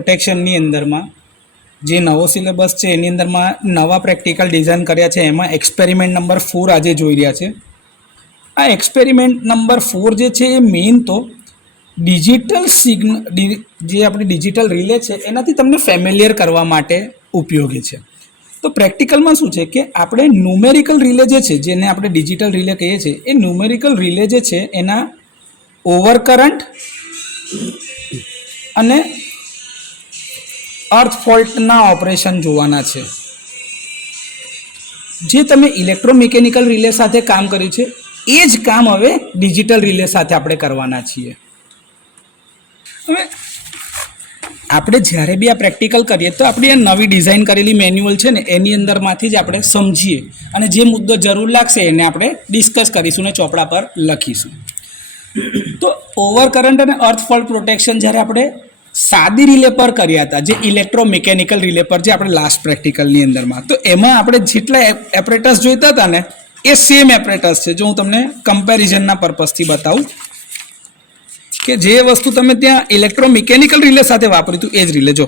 પ્રોટેક્શનની અંદરમાં જે નવો સિલેબસ છે એની અંદરમાં નવા પ્રેક્ટિકલ ડિઝાઇન કર્યા છે. એમાં એક્સપેરિમેન્ટ નંબર 4 આજે જોઈ રહ્યા છે. આ એક્સપેરિમેન્ટ નંબર 4 જે છે એ મેઇન તો ડિજિટલ જે આપણી ડિજિટલ રિલે છે એનાથી તમને ફેમિલિયર કરવા માટે ઉપયોગી છે. તો પ્રેક્ટિકલમાં શું છે કે આપણે ન્યુમેરિકલ રિલે જે છે, જેને આપણે ડિજિટલ રિલે કહીએ છીએ, એ ન્યુમેરિકલ રિલે જે છે એના ઓવરકરન્ટ અને અર્થ ફોલ્ટના ઓપરેશન જોવાના છે. જે તમે ઇલેક્ટ્રોમિકેનિકલ રિલે સાથે કામ કર્યું છે એ જ કામ હવે ડિજિટલ રિલે સાથે આપણે કરવાના છીએ. હવે આપણે જ્યારે બી આ પ્રેક્ટિકલ કરીએ તો આપણી આ નવી ડિઝાઇન કરેલી મેન્યુઅલ છે ને એની અંદરમાંથી જ આપણે સમજીએ અને જે મુદ્દો જરૂર લાગશે એને આપણે ડિસ્કસ કરીશું ને ચોપડા પર લખીશું. તો ઓવરકરન્ટ અને અર્થ ફોલ્ટ પ્રોટેક્શન જ્યારે આપણે સાદી રિલે પર કર્યા હતા, જે ઇલેક્ટ્રોમિકેનિકલ રિલે પર જે આપણે લાસ્ટ પ્રેક્ટિકલની અંદરમાં, તો એમાં આપણે જેટલા એપરેટસ જોઈતા હતા ને એ સેમ એપરેટસ છે. જો હું તમને કમ્પેરિઝનના પર્પઝથી બતાવું કે જે વસ્તુ તમે ત્યાં ઇલેક્ટ્રોમિકેનિકલ રિલે સાથે વાપર્યું હતું એ જ રિલે, જો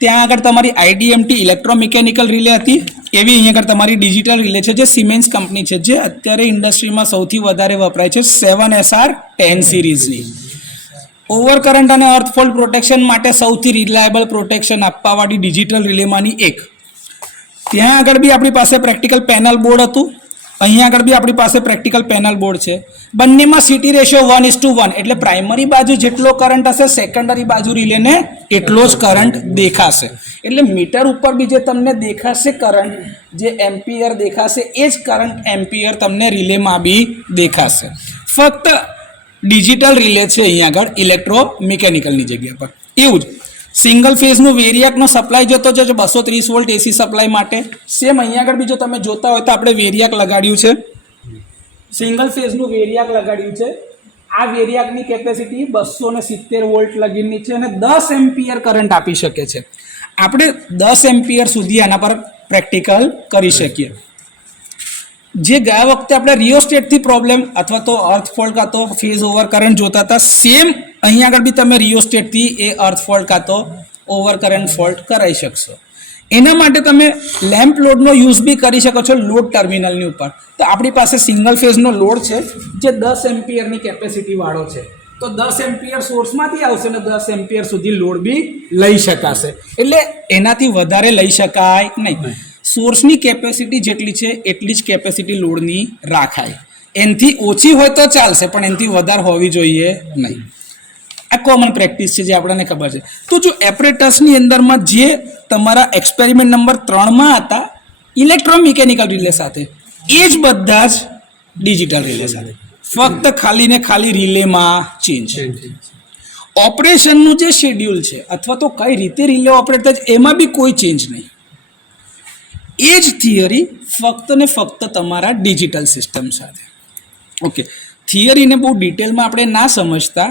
ત્યાં આગળ તમારી IDMT ઇલેક્ટ્રોમિકેનિકલ રિલે હતી, એવી અહીંયા આગળ તમારી ડિજિટલ રિલે છે જે સિમેન્સ કંપની છે, જે અત્યારે ઇન્ડસ્ટ્રીમાં સૌથી વધારે વપરાય છે 7SR10 સિરીઝની. ઓવરકરન્ટ અને અર્થ ફોલ્ટ પ્રોટેક્શન માટે સૌથી રિલાયબલ પ્રોટેક્શન આપવાવાળી ડિજિટલ રિલેમાંની એક. ત્યાં આગળ બી આપણી પાસે પ્રેક્ટિકલ પેનલ બોર્ડ હતું, અહીંયા આગળ બી આપણી પાસે પ્રેક્ટિકલ પેનલ બોર્ડ છે. બંનેમાં સીટી રેશિયો 1:1, એટલે પ્રાઇમરી બાજુ જેટલો કરંટ હશે સેકન્ડરી બાજુ રિલેને એટલો જ કરંટ દેખાશે. એટલે મીટર ઉપર બી જે તમને દેખાશે કરંટ, જે એમ્પિયર દેખાશે એ જ કરંટ એમ્પિયર તમને રિલેમાં બી દેખાશે. ફક્ત ડિજિટલ રિલે છે અહીંયા આગળ ઇલેક્ટ્રોમિકેનિકલની જગ્યા પર. એવું જ સિંગલ ફેઝનું વેરિયાકનો સપ્લાય જતો છે 230 વોલ્ટ એસી સપ્લાય માટે. સેમ અહીંયા આગળ બી જો તમે જોતા હોય તો આપણે વેરિયાક લગાડ્યું છે, સિંગલ ફેઝનું વેરિયાક લગાડ્યું છે. આ વેરિયાકની કેપેસિટી 270 વોલ્ટ લગીની છે અને 10 એમ્પિયર કરંટ આપી શકે છે. આપણે 10 એમ્પિયર સુધી આના પર પ્રેક્ટિકલ કરી શકીએ. જે ગયા વખતે આપણે રિયોસ્ટેટથી પ્રોબ્લેમ અથવા તો અર્થ ફોલ્ટ કાં તો ફેઝ ઓવર કરંટ જોતા હતા, સેમ અહીંયા આગળ બી તમે રિયોસ્ટેટથી એ અર્થ ફોલ્ટ કાં તો ઓવર કરંટ ફોલ્ટ કરાવી શકશો. એના માટે તમે લેમ્પ લોડનો યુઝ બી કરી શકો છો લોડ ટર્મિનલની ઉપર. તો આપણી પાસે સિંગલ ફેઝનો લોડ છે જે 10 એમ્પિયરની કેપેસિટી વાળો છે. તો 10 એમ્પિયર સોર્સમાંથી આવશે ને 10 એમ્પિયર સુધી લોડ બી લઈ શકાશે. એટલે એનાથી વધારે લઈ શકાય નહીં. સોર્સની કેપેસિટી જેટલી છે એટલી જ કેપેસિટી લોડની રાખાય. એનાથી ઓછી હોય તો ચાલશે, પણ એનાથી વધારે હોવી જોઈએ નહીં. આ કોમન પ્રેક્ટિસ છે જે આપણને ખબર છે. તો જો એપરેટસની અંદરમાં જે તમારા એક્સપેરિમેન્ટ નંબર 3માં હતા ઇલેક્ટ્રોમિકેનિકલ રિલે સાથે, એ જ બધા જ ડિજિટલ રિલે સાથે, ફક્ત ખાલી ને ખાલી રિલેમાં ચેન્જ. ઓપરેશનનું જે શેડ્યુલ છે અથવા તો કઈ રીતે રિલે ઓપરેટ થાય એમાં બી કોઈ ચેન્જ નહીં. એ જ થિયરી ફક્ત ને ફક્ત તમારા ડિજિટલ સિસ્ટમ સાથે. ઓકે, થિયરીને બહુ ડિટેલમાં આપણે ના સમજતા,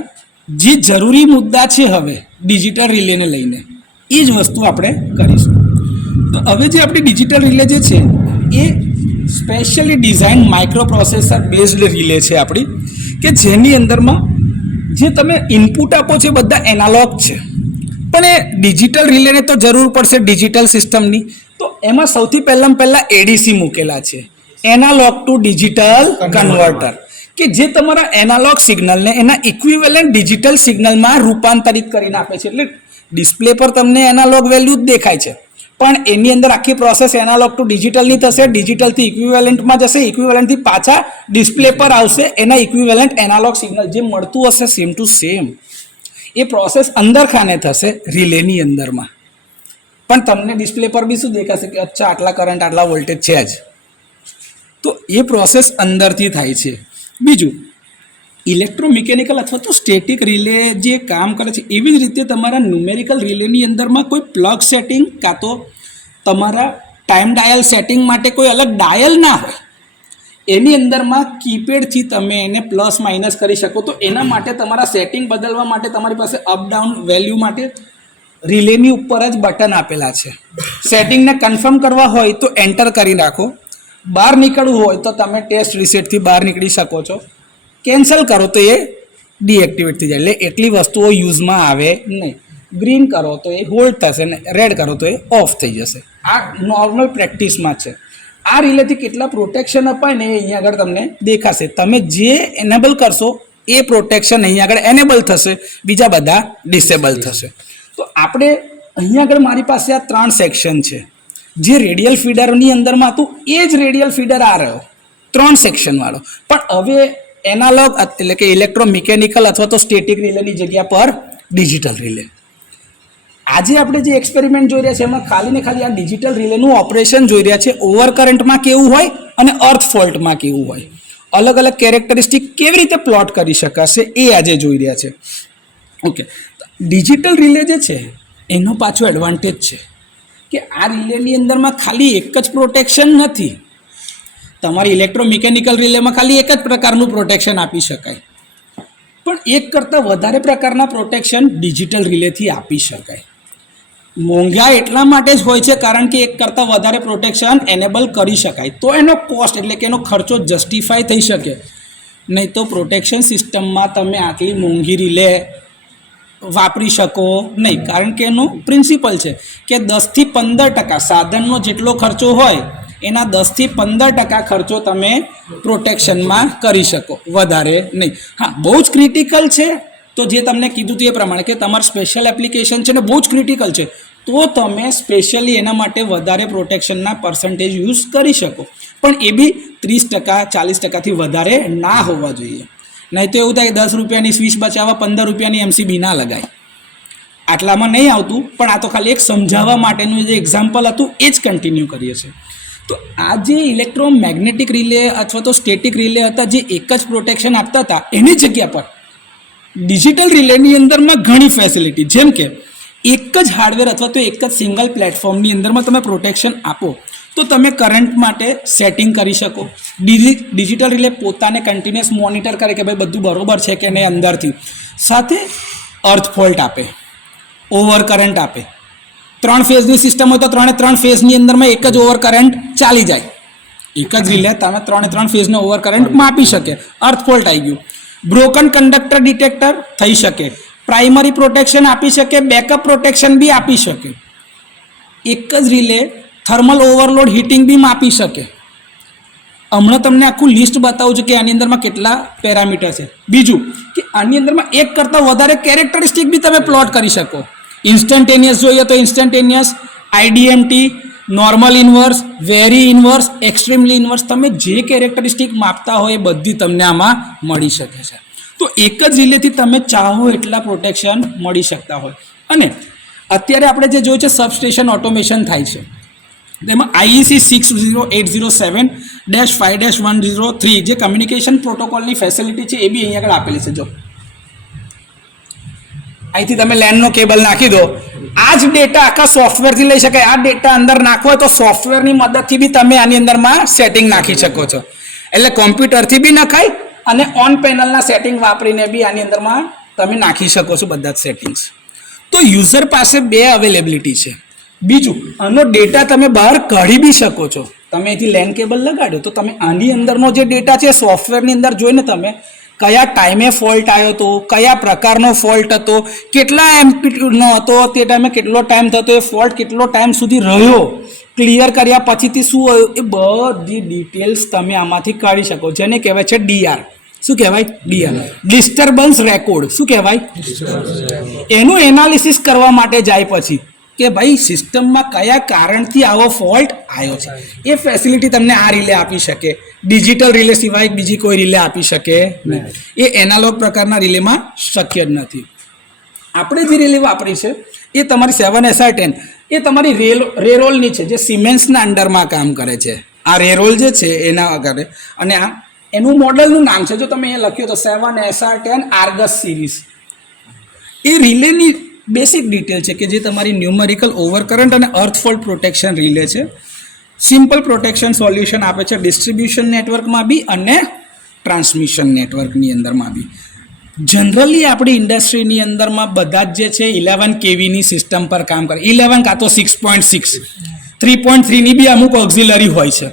જે જરૂરી મુદ્દા છે હવે ડિજિટલ રિલેને લઈને એ જ વસ્તુ આપણે કરીશું. તો હવે જે આપણી ડિજિટલ રિલે જે છે એ specially design microprocessor based relay છે આપણી, કે જેની અંદરમાં જે તમે ઇનપુટ આપો છો બધા એનાલોગ છે, પણ એ ડિજિટલ રિલેને તો જરૂર પડશે ડિજિટલ સિસ્ટમની. તો એમાં સૌથી પહેલાં એડીસી મૂકેલા છે, એનાલોગ ટુ ડિજિટલ કન્વર્ટર, કે જે તમારા એનાલોગ સિગ્નલને એના ઇક્વિવેલન્ટ ડિજિટલ સિગ્નલમાં રૂપાંતરિત કરીને આપે છે. એટલે ડિસ્પ્લે પર તમને એનાલોગ વેલ્યુ જ દેખાય છે, પણ એની અંદર આખી પ્રોસેસ એનાલોગ ટુ ડિજિટલની થશે, ડિજિટલથી ઇક્વિવેલન્ટમાં જશે, ઇક્વિવેલન્ટથી પાછા ડિસ્પ્લે પર આવશે એના ઇક્વિવેલન્ટ એનાલોગ સિગ્નલ જે મળતું હશે સેમ ટુ સેમ. એ પ્રોસેસ અંદર ખાને થશે રિલેની અંદરમાં, પણ તમને ડિસ્પ્લે પર બી શું દેખાશે કે અચ્છા આટલા કરંટ આટલા વોલ્ટેજ છે જ. તો એ પ્રોસેસ અંદરથી થાય છે. બીજું, ઇલેક્ટ્રોમિકેનિકલ અથવા તો સ્ટેટિક રિલે જે કામ કરે છે એવી જ રીતે તમારા ન્યુમેરિકલ રિલેની અંદરમાં કોઈ પ્લગ સેટિંગ કાં તો તમારા ટાઈમ ડાયલ સેટિંગ માટે કોઈ અલગ ડાયલ ના હોય. એની અંદરમાં કીપેડથી તમે એને પ્લસ માઇનસ કરી શકો. તો એના માટે તમારા સેટિંગ બદલવા માટે તમારી પાસે અપ ડાઉન વેલ્યુ માટે રિલેની ઉપર જ બટન આપેલા છે. સેટિંગને કન્ફર્મ કરવા હોય તો એન્ટર કરી નાખો, બહાર નીકળવું હોય તો તમે ટેસ્ટ રીસેટથી બહાર નીકળી શકો છો, કેન્સલ કરો તો એ ડીએક્ટિવેટ થઈ જાય. એટલે એટલી વસ્તુઓ યુઝમાં આવે નહીં. ગ્રીન કરો તો એ હોલ્ડ થશે ને રેડ કરો તો એ ઓફ થઈ જશે. આ નોર્મલ પ્રેક્ટિસમાં છે. આ રિલેથી કેટલા પ્રોટેક્શન અપાય ને એ અહીંયા આગળ તમને દેખાશે. તમે જે એનેબલ કરશો એ પ્રોટેક્શન અહીંયા આગળ એનેબલ થશે, બીજા બધા ડિસેબલ થશે. તો આપણે અહીંયા આગળ મારી પાસે આ 3 સેક્શન છે. જે રેડિયલ ફીડરની અંદરમાં હતું એ જ રેડિયલ ફીડર આ રહ્યો 3 સેક્શન વાળો. પણ હવે એનાલોગ એટલે કે ઇલેક્ટ્રોમિકેનિકલ અથવા તો સ્ટેટિક રિલેની જગ્યા પર ડિજિટલ રિલે. આજે આપણે જે એક્સપેરિમેન્ટ જોઈ રહ્યા છે એમાં ખાલી ને ખાલી આ ડિજિટલ રિલેનું ઓપરેશન જોઈ રહ્યા છે. ઓવર કરંટમાં કેવું હોય અને અર્થ ફોલ્ટમાં કેવું હોય, અલગ અલગ કેરેક્ટરિસ્ટિક કેવી રીતે પ્લોટ કરી શકાશે એ આજે જોઈ રહ્યા છે. ઓકે, ડિજિટલ રિલે જે છે એનો પાછો એડવાન્ટેજ છે કે આ રિલેની અંદરમાં ખાલી એક જ પ્રોટેક્શન નથી. તમારી ઇલેક્ટ્રોમિકેનિકલ રિલેમાં ખાલી એક જ પ્રકારનું પ્રોટેક્શન આપી શકાય, પણ એક કરતાં વધારે પ્રકારના પ્રોટેક્શન ડિજિટલ રિલેથી આપી શકાય. મોંઘા એટલા માટે જ હોય છે કારણ કે એક કરતાં વધારે પ્રોટેક્શન એનેબલ કરી શકાય તો એનો કોસ્ટ એટલે કે એનો ખર્ચો જસ્ટિફાય થઈ શકે. નહીં તો પ્રોટેક્શન સિસ્ટમમાં તમે આટલી મોંઘી રિલે વાપરી શકો નહીં, કારણ કે એનો પ્રિન્સિપલ છે કે 10થી 15% સાધનનો જેટલો ખર્ચો હોય એના 10થી 15% ખર્ચો તમે પ્રોટેક્શનમાં કરી શકો, વધારે નહીં. હા, બહુ જ ક્રિટિકલ છે તો જે તમને કીધું તે પ્રમાણે કે તમારું સ્પેશિયલ એપ્લિકેશન છે ને બહુ જ ક્રિટિકલ છે તો તમે સ્પેશિયલી એના માટે વધારે પ્રોટેક્શનના પર્સન્ટેજ યુઝ કરી શકો, પણ એ બી 30% 40%થી વધારે ના હોવા જોઈએ. નહીં તો એવું થાય 10 રૂપિયાની સ્વિચ બચાવવા 15 રૂપિયાની MCB ના લગાય. આટલામાં નહીં આવતું, પણ આ તો ખાલી એક સમજાવવા માટેનું જે એક્ઝામ્પલ હતું એ જ કન્ટિન્યુ કરીએ છીએ. તો આ જે ઇલેક્ટ્રોમેગ્નેટિક રિલે અથવા તો સ્ટેટિક રિલે હતા જે એક જ પ્રોટેક્શન આપતા હતા એની જગ્યા પર ડિજિટલ રિલેની અંદરમાં ઘણી ફેસિલિટી, જેમ કે એક જ હાર્ડવેર અથવા તો એક જ સિંગલ પ્લેટફોર્મની અંદરમાં તમે પ્રોટેક્શન આપો તો તમે કરંટ માટે સેટિંગ કરી શકો. ડિજિટલ રિલે પોતાને કન્ટિન્યુઅસ મોનિટર કરે કે ભાઈ બધું બરોબર છે કે નહીં અંદરથી. સાથે અર્થ ફોલ્ટ આપે, ઓવર કરંટ આપે. 3 ફેઝની સિસ્ટમ હોય તો 3 ફેઝની અંદરમાં એક જ ઓવર કરંટ ચાલી જાય. એક જ રિલે તમે 3 ફેઝનો ઓવર કરંટ માપી શકે. અર્થ ફોલ્ટ આવી ગયું. બ્રોકન કંડક્ટર ડિટેક્ટર થઈ શકે. પ્રાઇમરી પ્રોટેક્શન આપી શકે, બેકઅપ પ્રોટેક્શન બી આપી શકે. એક જ રિલે થર્મલ ઓવરલોડ હીટિંગ બી માપી શકે. હમણાં તમને આખું લિસ્ટ બતાવું છું કે આની અંદરમાં કેટલા પેરામીટર છે. બીજું કે આની અંદરમાં એક કરતાં વધારે કેરેક્ટરિસ્ટિક બી તમે પ્લોટ કરી શકો. ઇન્સ્ટન્ટેનિયસ જોઈએ તો instantaneous, IDMT, normal inverse, very inverse, extremely inverse, તમે જે કેરેક્ટરિસ્ટિક માપતા હોય એ બધી તમને આમાં મળી શકે છે. તો એક જ રિલેથી તમે ચાહો એટલા પ્રોટેક્શન મળી શકતા હોય. અને અત્યારે આપણે જે જોયું છે સબસ્ટેશન ઓટોમેશન થાય છે તેમાં IEC 60807-5-103 જે કમ્યુનિકેશન પ્રોટોકોલની ફેસિલિટી છે એ બી અહીંયા આગળ આપેલી છે. જો અહીંથી તમે લેનનો કેબલ નાખી દો, આ જ ડેટા આખા સોફ્ટવેરથી લઈ શકાય. આ ડેટા અંદર નાખવો હોય તો સોફ્ટવેરની મદદથી બી તમે આની અંદરમાં સેટિંગ નાખી શકો છો. એટલે કોમ્પ્યુટરથી બી નખાય અને ઓન પેનલના સેટિંગ વાપરીને બી આની અંદરમાં તમે નાખી શકો છો બધા જ સેટિંગ્સ. તો યુઝર પાસે 2 અવેલેબિલિટી છે. બીજું, આનો ડેટા તમે બહાર કાઢી બી શકો છો. તમે અહીંથી લેન કેબલ લગાડ્યો તો તમે આની અંદરનો જે ડેટા છે સોફ્ટવેરની અંદર જોઈને તમે કયા ટાઈમે ફોલ્ટ આવ્યો હતો, કયા પ્રકારનો ફોલ્ટ હતો, કેટલા એમ્પ્લિટ્યુડનો હતો, તે ટાઈમે કેટલો ટાઈમ થતો, એ ફોલ્ટ કેટલો ટાઈમ સુધી રહ્યો, ક્લિયર કર્યા પછીથી શું આવ્યું, એ બધી ડિટેલ્સ તમે આમાંથી કાઢી શકો. જેને કહેવાય છે DR. શું કહેવાય? DR, disturbance record. શું કહેવાય? એનું એનાલિસિસ કરવા માટે જાય પછી કે ભાઈ સિસ્ટમમાં કયા કારણથી આવો ફોલ્ટ આવ્યો છે. એ ફેસિલિટી તમને આ રિલે આપી શકે. ડિજિટલ રિલે સિવાય બીજી કોઈ રિલે આપી શકે નહીં. એ એનાલોગ પ્રકારના રિલેમાં શક્ય જ નથી. આપણે જે રિલે વાપરી છે એ તમારી 7SR10 એ તમારી રેરોલની છે જે સિમેન્સના અંડરમાં કામ કરે છે. આ રેરોલ જે છે એના આગળ, અને આ એનું મોડલનું નામ છે જો તમે અહીંયા લખ્યું તો 7SR10 આર્ગસ સિરીઝ. એ રિલેની બેસિક ડિટેલ છે કે જે તમારી ન્યુમેરિકલ ઓવરકરન્ટ અને અર્થ ફોલ્ટ પ્રોટેક્શન રિલે છે. સિમ્પલ પ્રોટેક્શન સોલ્યુશન આપે છે ડિસ્ટ્રીબ્યુશન નેટવર્કમાં બી અને ટ્રાન્સમિશન નેટવર્કની અંદરમાં બી. જનરલી આપણી ઇન્ડસ્ટ્રીની અંદરમાં બધા જ જે છે 11 kVની સિસ્ટમ પર કામ કરે. 11 કાં તો 6.6, 3.3ની બી અમુક ઓક્ઝિલરી હોય છે.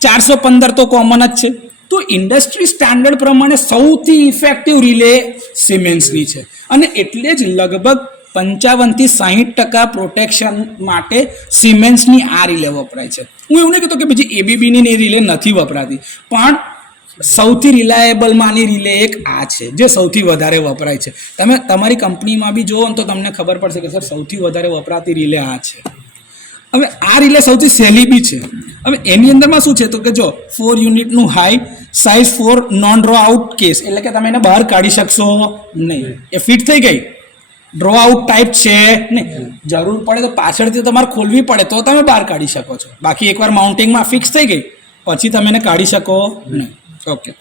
415 તો કોમન જ છે. તો ઇન્ડસ્ટ્રી સ્ટાન્ડર્ડ પ્રમાણે સૌથી ઇફેક્ટિવ રિલે સિમેન્સની છે. અને એટલે જ લગભગ 55 થી 60% પ્રોટેક્શન માટે સિમેન્સની આ રિલે વપરાય છે. હું એવું નહીં કહેતો કે બીજી એબીબીની એ રિલે નથી વપરાતી, પણ સૌથી રિલાયેબલમાંની રિલે એક આ છે જે સૌથી વધારે વપરાય છે. તમે તમારી કંપનીમાં બી જુઓ ને તો તમને ખબર પડશે કે સર સૌથી વધારે વપરાતી રિલે આ છે. હવે આ રિલે સૌથી સહેલી બી છે. હવે એની અંદરમાં શું છે તો કે જો 4 યુનિટનું high size 4 non draw out case, એટલે કે તમે એને બહાર કાઢી શકશો નહીં, એ ફિટ થઈ ગઈ. ડ્રો આઉટ ટાઈપ છે નહીં, જરૂર પડે તો પાછળથી તમારે ખોલવી પડે તો તમે બહાર કાઢી શકો છો, બાકી એકવાર માઉન્ટિંગમાં ફિક્સ થઈ ગઈ પછી તમે એને કાઢી શકો નહીં. ઓકે.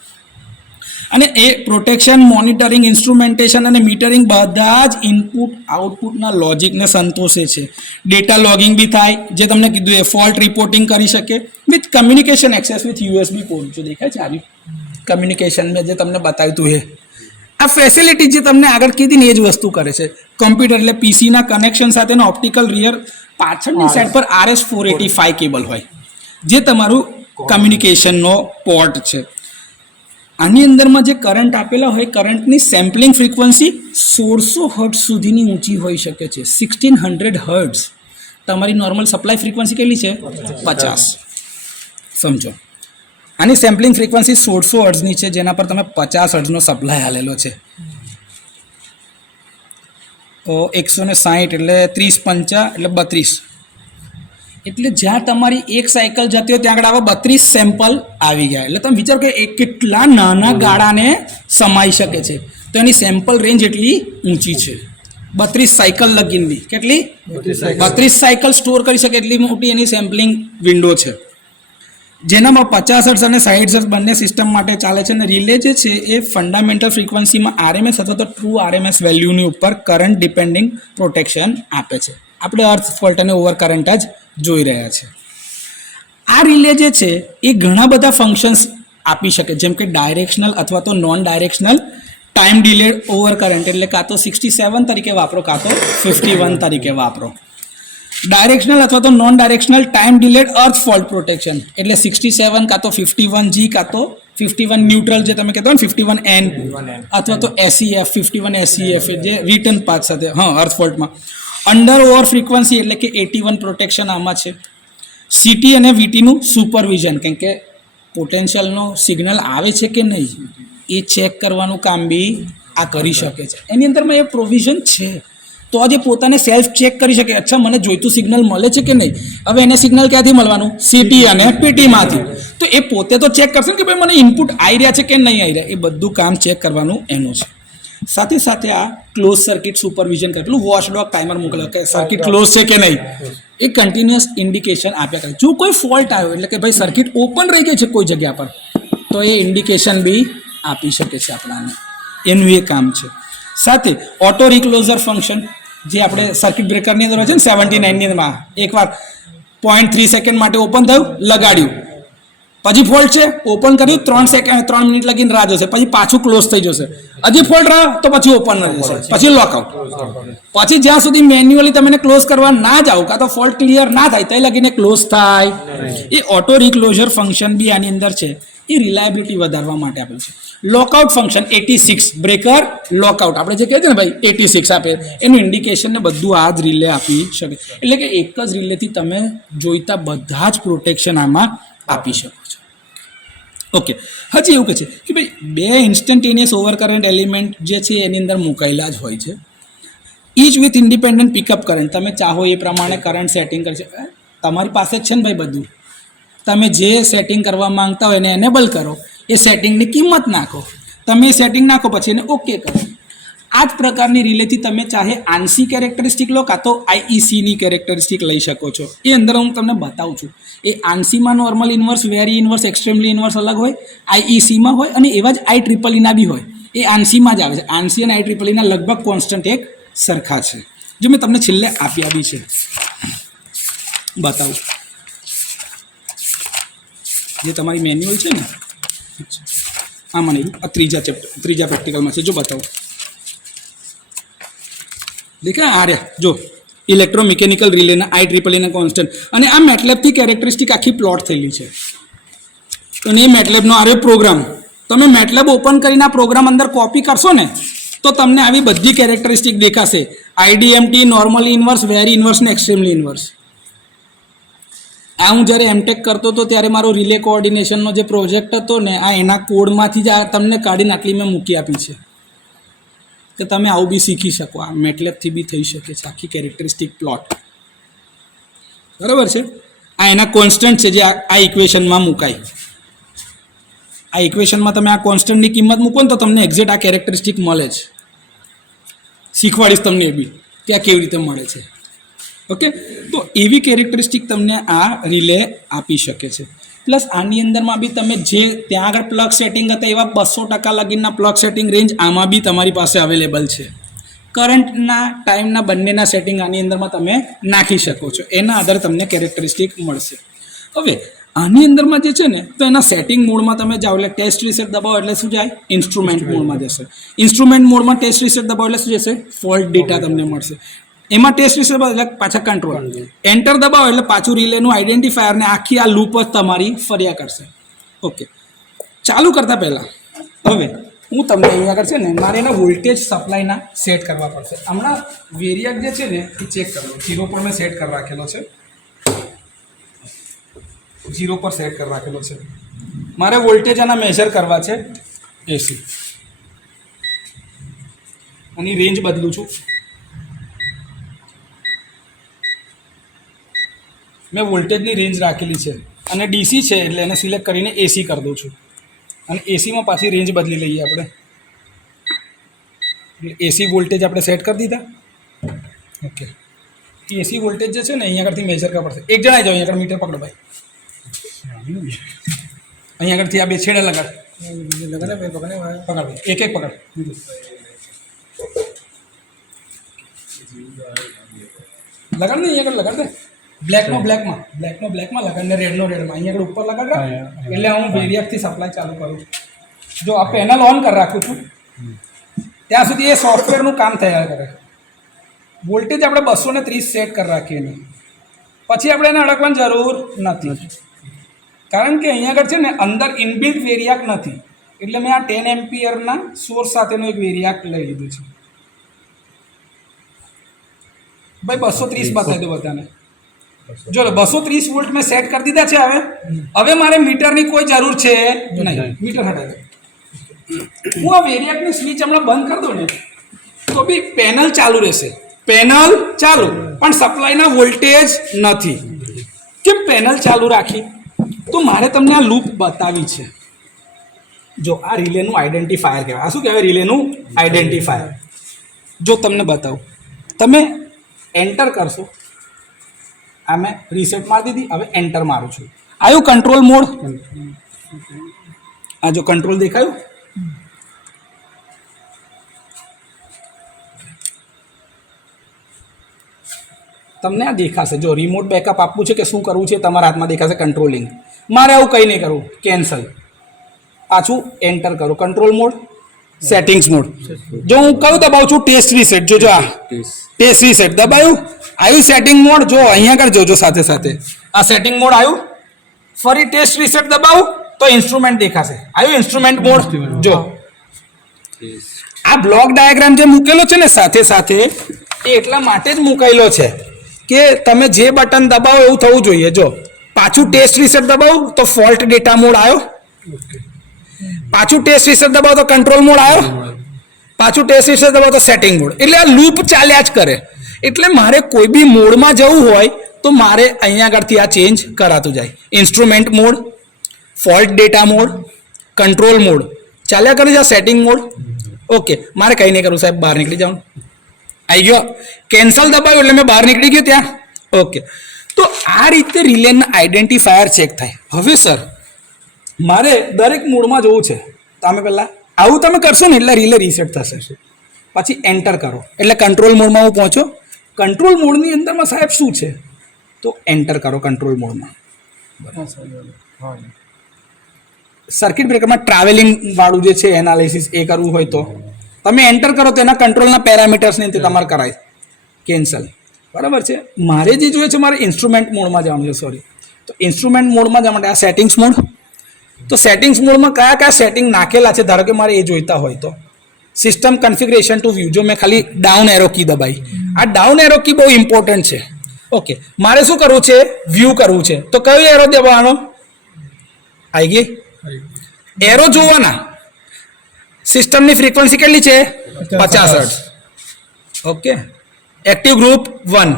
અને એ પ્રોટેક્શન, મોનિટરિંગ, ઇન્સ્ટ્રુમેન્ટેશન અને મીટરિંગ બધા જ ઇનપુટ આઉટપુટના લોજિકને સંતોષે છે. ડેટા લોગિંગ બી થાય, જે તમને કીધું એ ફોલ્ટ રિપોર્ટિંગ કરી શકે with communication access with USB port. જો દેખાય છે આવી કમ્યુનિકેશન મેં જે તમને બતાવ્યું હતું એ આ ફેસિલિટી જે તમને આગળ કીધી ને એ જ વસ્તુ કરે છે. કમ્પ્યુટર એટલે પીસીના કનેક્શન સાથેનો ઓપ્ટિકલ રિયર પાછળની સાઈડ પર RS485 કેબલ હોય જે તમારું કમ્યુનિકેશનનો પોર્ટ છે. આની અંદરમાં જે કરંટ આપેલા હોય, કરંટની સેમ્પલિંગ ફ્રીક્વન્સી 1600 હર્ટ્ઝ સુધીની ઊંચી હોઈ શકે છે. 1600 હર્ટ્ઝ. તમારી નોર્મલ સપ્લાય ફ્રીક્વન્સી કેટલી છે? 50. સમજો, આની સેમ્પલિંગ ફ્રીક્વન્સી 1600 હર્ટ્ઝની છે, જેના પર તમે 50 હર્ટ્ઝનો સપ્લાય આલેલો છે. તો 160 એટલે 30 5 એટલે 32, એટલે જ્યાં તમારી એક સાયકલ જતી હોય ત્યાં આગળ આવા 32 સેમ્પલ આવી ગયા. એટલે તમે વિચારો કે એ કેટલા નાના ગાળાને સમાઈ શકે છે. તો એની સેમ્પલ રેન્જ એટલી ઊંચી છે, 32 સાયકલ લગીનની. કેટલી? 32 સાયકલ સ્ટોર કરી શકે એટલી મોટી એની સેમ્પલિંગ વિન્ડો છે, જેનામાં 50 હર્ટ્ઝ અને 60 હર્ટ્ઝ બંને સિસ્ટમ માટે ચાલે છે. અને રિલે જે છે એ ફંડામેન્ટલ ફ્રીક્વન્સીમાં RMS અથવા તો ટ્રુ RMS વેલ્યુની ઉપર કરંટ ડિપેન્ડિંગ પ્રોટેક્શન આપે છે. આપણે અર્થ ફોલ્ટ અને ઓવર કરંટ જ જોઈ રહ્યા છે. આ રિલે જે છે એ ઘણા બધા ફંક્શન્સ આપી શકે, જેમ કે ડાયરેક્શનલ અથવા તો non directional time delayed over current, એટલે કાં તો 67 તરીકે વાપરો કાં તો 51 તરીકે વાપરો. ડાયરેક્શનલ અથવા તો નોન ડાયરેક્શનલ ટાઈમ ડિલેડ અર્થ ફોલ્ટ પ્રોટેક્શન, એટલે 67 કાં તો 51G કાં તો 51 ન્યુટ્રલ જે તમે કહેતો ને 51N અથવા તો SEF 51 SEF જે રિટર્ન પાથ સાથે અર્થ ફોલ્ટમાં. અંડર ઓવર ફ્રીક્વન્સી એટલે કે 81 પ્રોટેક્શન આમાં છે. CT અને VTનું સુપરવિઝન, કેમ કે પોટેન્શિયલનો સિગ્નલ આવે છે કે નહીં એ ચેક કરવાનું કામ બી આ કરી શકે છે. એની અંદરમાં એ પ્રોવિઝન છે તો આજે પોતાને સેલ્ફ ચેક કરી શકે, અચ્છા મને જોઈતું સિગ્નલ મળે છે કે નહીં. હવે એને સિગ્નલ ક્યાંથી મળવાનું? CT અને PT તો એ પોતે તો ચેક કરશે કે ભાઈ મને ઇનપુટ આવી રહ્યા છે કે નહીં આવી રહ્યા, એ બધું કામ ચેક કરવાનું એનું છે. સાથે સાથે આ ક્લોઝ સર્કિટ સુપરવિઝન કરે, પેલું વોચડોગ ટાઈમર મોકલે કે સર્કિટ ક્લોઝ છે કે નહીં, એ કન્ટિન્યુઅસ ઇન્ડિકેશન આપ્યા કરે. જો કોઈ ફોલ્ટ આવ્યો એટલે કે ભાઈ સર્કિટ ઓપન રહી ગઈ છે કોઈ જગ્યા પર, તો એ ઇન્ડિકેશન બી આપી શકે છે આપણાને, એનું એ કામ છે. સાથે ઓટો રિક્લોઝર ફંક્શન જે આપણે સર્કિટ બ્રેકરની અંદર હોય છે ને 79ની અંદરમાં, એકવાર 0.3 સેકન્ડ માટે ઓપન થયું, લગાડ્યું, પછી ફોલ્ટ છે, ઓપન કર્યું, 3 મિનિટ લગીને રાહ જોશે, પછી પાછું ક્લોઝ થઈ જશે, હજી ફોલ્ટ રહ્યો તો પછી ઓપન રહેશે, પછી લોકઆઉટ. પછી જ્યાં સુધી મેન્યુઅલી તમે ક્લોઝ કરવા ના જાઓ કાં તો ફોલ્ટ ક્લિયર ના થાય ત્યાં લગીને ક્લોઝ થાય. એ ઓટો રિક્લોઝર ફંક્શન બી આની અંદર છે, એ રિલાયબિલિટી વધારવા માટે આપેલું છે. લોકઆઉટ ફંક્શન 86 બ્રેકર લોકઆઉટ, આપણે જે કહે છે ને ભાઈ 86 આપે, એનું ઇન્ડિકેશન ને બધું આ જ રિલે આપી શકે. એટલે કે એક જ રિલેથી તમે જોઈતા બધા જ પ્રોટેક્શન આમાં આપી શકો છો. ઓકે, હજી એવું કહે છે કે ભાઈ 2 ઇન્સ્ટન્ટેનિયસ ઓવર કરંટ એલિમેન્ટ જે છે એની અંદર મુકાયેલા જ હોય છે, each with independent pickup current. તમે ચાહો એ પ્રમાણે કરંટ સેટિંગ કરી શકો, તમારી પાસે જ છે ને ભાઈ બધું. તમે જે સેટિંગ કરવા માંગતા હોય એને એનેબલ કરો, એ સેટિંગની કિંમત નાખો, તમે એ સેટિંગ નાખો પછી એને ઓકે કરો. આ જ પ્રકારની રિલેથી તમે ચાહે આંશિક કેરેક્ટરિસ્ટિક લો કાં તો IECની કેરેક્ટરિસ્ટિક લઈ શકો છો. એ અંદર હું તમને બતાવું છું. એ આંશીમાં normal inverse, very inverse, extremely inverse અલગ હોય, IECમાં હોય અને એવા જ IEEEના બી હોય. એ આંશીમાં જ આવે છે. આંશી અને IEEEના લગભગ કોન્સ્ટન્ટ એક સરખા છે, જો મેં તમને છેલ્લે આપ્યા બી છે, બતાવું. જે તમારી મેન્યુઅલ છે ને આમાં નહીં, આ ત્રીજા પ્રેક્ટિકલમાં છે, જો બતાવો. દેખા આ રહ્યા, જો ઇલેક્ટ્રોમિકેનિકલ રિલેના IEEEના કોન્સ્ટન્ટ, અને આ મેટલેબથી કેરેક્ટરિસ્ટિક આખી પ્લોટ થયેલી છે. અને એ મેટલેબનો આ પ્રોગ્રામ, તમે મેટલેબ ઓપન કરીને આ પ્રોગ્રામ અંદર કોપી કરશો ને તો તમને આવી બધી કેરેક્ટરિસ્ટિક દેખાશે. આઈડીએમટી, નોર્મલી ઇન્વર્સ, વેરી ઇન્વર્સ ને એક્સ્ટ્રીમલી ઇન્વર્સ. આ હું જ્યારે એમટેક કરતો હતો ત્યારે મારો રિલે કોઓર્ડિનેશનનો જે પ્રોજેક્ટ હતો ને, આ એના કોડમાંથી જ આ તમને કાઢીને આટલી મેં મૂકી આપી છે કે તમે આવું બી શીખી શકો. આ મેટલેબથી બી થઈ શકે છે આખી કેરેક્ટરિસ્ટિક પ્લોટ. બરાબર છે. આ એના કોન્સ્ટન્ટ છે જે આ ઇક્વેશનમાં મુકાય. આ ઇક્વેશનમાં તમે આ કોન્સ્ટન્ટની કિંમત મૂકો ને તો તમને એક્ઝેક્ટ આ કેરેક્ટરિસ્ટિક મળે છે. શીખવાડીશ તમને એ બી કે આ કેવી રીતે મળે છે. ઓકે, તો એવી કેરેક્ટરિસ્ટિક તમને આ રિલે આપી શકે છે. પ્લસ આની અંદરમાં બી તમે જે ત્યાં આગળ પ્લગ સેટિંગ હતા એવા 200% લગીનના પ્લગ સેટિંગ રેન્જ આમાં બી તમારી પાસે અવેલેબલ છે. કરંટના ટાઈમના બંનેના સેટિંગ આની અંદરમાં તમે નાખી શકો છો. એના આધારે તમને કેરેક્ટરિસ્ટિક મળશે. હવે આની અંદરમાં જે છે ને, તો એના સેટિંગ મોડમાં તમે જાઓ એટલે ટેસ્ટ રીસેટ દબાવો એટલે શું જાય? ઇન્સ્ટ્રુમેન્ટ મોડમાં જશે. ઇન્સ્ટ્રુમેન્ટ મોડમાં ટેસ્ટ રીસેટ દબાવો એટલે શું જશે? ફોલ્ટ ડેટા તમને મળશે. એમાં ટેસ્ટ રીસેટ દબાવો એટલે પાછા કંટ્રોલ. એન્ટર દબાવો એટલે પાછું રિલેનું આઈડેન્ટિફાયરને આખી આ લૂપ જ તમારી ફર્યા કરશે. ઓકે, ચાલુ કરતાં પહેલાં હવે હું તમને અહીંયા આગળ છે ને, મારે એના વોલ્ટેજ સપ્લાયના સેટ કરવા પડશે. હમણાં વેરિયાક જે છે ને એ ચેક કરો. 0 પર મેં સેટ કરી રાખેલો છે. 0 પર સેટ કરી રાખેલો છે. મારે વોલ્ટેજ આના મેજર કરવા છે એસી. આની રેન્જ બદલું છું. મેં વોલ્ટેજની રેન્જ રાખેલી છે અને ડીસી છે એટલે એને સિલેક્ટ કરીને એસી કરી દઉં છું. અને એસીમાં પાછી રેન્જ બદલી લઈએ આપણે. એસી વોલ્ટેજ આપણે સેટ કરી દીધા. ઓકે, એસી વોલ્ટેજ જે છે ને અહીંયા આગળથી મેજર કરવા પડશે. એક જણા જાઓ, અહીંયા આગળ મીટર પકડો ભાઈ. અહીંયા આગળથી આ બે છેડે લગાડ. પકડ, એક એક પકડ. લગાડ ને અહીંયા આગળ લગાડ દે. બ્લેકમાં લગાડ ને રેડનો રેડમાં. અહીંયા આગળ ઉપર લગાડ એટલે હું વેરિયાકથી સપ્લાય ચાલુ કરું છું. જો આ પેનલ ઓન કરી રાખું છું ત્યાં સુધી એ સોફ્ટવેરનું કામ થયા કરે. વોલ્ટેજ આપણે 230 સેટ કરી રાખીએ ને પછી આપણે એને અડકવાની જરૂર નથી, કારણ કે અહીંયા આગળ છે ને અંદર ઇનબિલ્ટ વેરિયાક નથી. એટલે મેં આ 10 એમ્પિયરના સોર્સ સાથેનું એક વેરિયાક લઈ લીધું છે. ભાઈ 230 બતાવી દો બધાને. જો 230 વોલ્ટ મેં સેટ કરી દીધા છે. હવે મારે મીટરની કોઈ જરૂર છે નહીં. મીટર હટાવી દો. હું આ વેરિયાકની સ્વિચ હમણાં બંધ કરી દઉં ને તો બી પેનલ ચાલુ રહેશે. પેનલ ચાલુ પણ સપ્લાયના વોલ્ટેજ નથી. કેમ પેનલ ચાલુ રાખી? તો મારે તમને આ લૂપ બતાવી છે. જો આ રિલેનું આઈડેન્ટિફાયર કહેવાય. આ શું કહેવાય? રિલેનું આઈડેન્ટિફાયર. જો તમને બતાવું, તમે એન્ટર કરશો. આ મેં રીસેટ મારી દીધી. હવે એન્ટર મારું છું. આવ્યું કંટ્રોલ મોડ. આ જો કંટ્રોલ દેખાયું. તમને આ દેખાશે. જો રિમોટ બેકઅપ આપવું છે કે શું કરવું છે તમારા હાથમાં દેખાશે. કંટ્રોલિંગ. મારે આવું કંઈ નહીં કરવું. કેન્સલ. પાછું એન્ટર કરો. Control mode, settings mode. જો હું કયું દબાવું છું? Test reset. જો આ ટેસ્ટ રીસેટ દબાયું. આવ્યું સેટિંગ મોડ. જો અહીંયા આગળ જોજો સાથે સાથે આ સેટિંગ મોડ આવ્યું. ફરી ટેસ્ટ રીસેટ દબાવું તો ઇન્સ્ટ્રુમેન્ટ દેખાશે. આવ્યું ઇન્સ્ટ્રુમેન્ટ મોડ. જો આ બ્લોક ડાયાગ્રામ જે મૂકેલો છે ને સાથે સાથે એ એટલા માટે જ મૂકેલો છે કે તમે જે બટન દબાવો એવું થવું જોઈએ. જો પાછું ટેસ્ટ રીસેટ દબાવું તો ફોલ્ટ ડેટા મોડ આવ્યો. પાછું ટેસ્ટ રીસેટ દબાવો તો કંટ્રોલ મોડ આવ્યો. પાછું ટેસ્ટ રીસેટ દબાવો તો સેટિંગ મોડ. એટલે આ લૂપ ચાલ્યા જ કરે. એટલે મારે કોઈ બી મોડમાં જવું હોય તો મારે અહીંયા આગળથી આ ચેન્જ કરાતું જાય. Instrument mode, fault data mode, control mode ચાલ્યા કરે છે. આ સેટિંગ મોડ. ઓકે, મારે કંઈ નહીં કરવું સાહેબ, બહાર નીકળી જાઉં. આવી ગયો. કેન્સલ દબાવ્યું એટલે મેં બહાર નીકળી ગયો ત્યાં. ઓકે, તો આ રીતે રિલેના આઈડેન્ટિફાયર ચેક થાય. હવે સર મારે દરેક મોડમાં જવું છે. તમે પહેલાં આવું તમે કરશો ને એટલે રિલે રીસેટ થશે. પછી એન્ટર કરો એટલે કંટ્રોલ મોડમાં હું પહોંચો. કંટ્રોલ મોડની અંદરમાં સાહેબ શું છે? તો એન્ટર કરો કંટ્રોલ મોડમાં. સર્કિટ બ્રેકરમાં ટ્રાવેલિંગ વાળું જે છે એનાલિસિસ એ કરવું હોય તો તમે એન્ટર કરો તો એના કંટ્રોલના પેરામીટર્સને તે તમારે કરાય. કેન્સલ. બરાબર છે. મારે જે જોઈએ છે મારે ઇન્સ્ટ્રુમેન્ટ મોડમાં જવાનું છે. સોરી, તો ઇન્સ્ટ્રુમેન્ટ મોડમાં જવા માટે આ સેટિંગ્સ મોડ. તો સેટિંગ્સ મોડમાં કયા કયા સેટિંગ નાખેલા છે ધારો કે મારે એ જોઈતા હોય તો સિસ્ટમ કન્ફિગરેશન ટુ વ્યૂ. જો મેં ખાલી ડાઉન એરો કી દબાઈ, આ ડાઉન એરો કી બહુ ઇમ્પોર્ટન્ટ છે. ઓકે, મારે શું કરવું છે? વ્યૂ કરવું છે. તો કયો એરો દબાવવાનો? આવી ગઈ એરો જોવાના. સિસ્ટમની ફ્રીક્વન્સી કેટલી છે? 50 hertz. Okay, active group 1.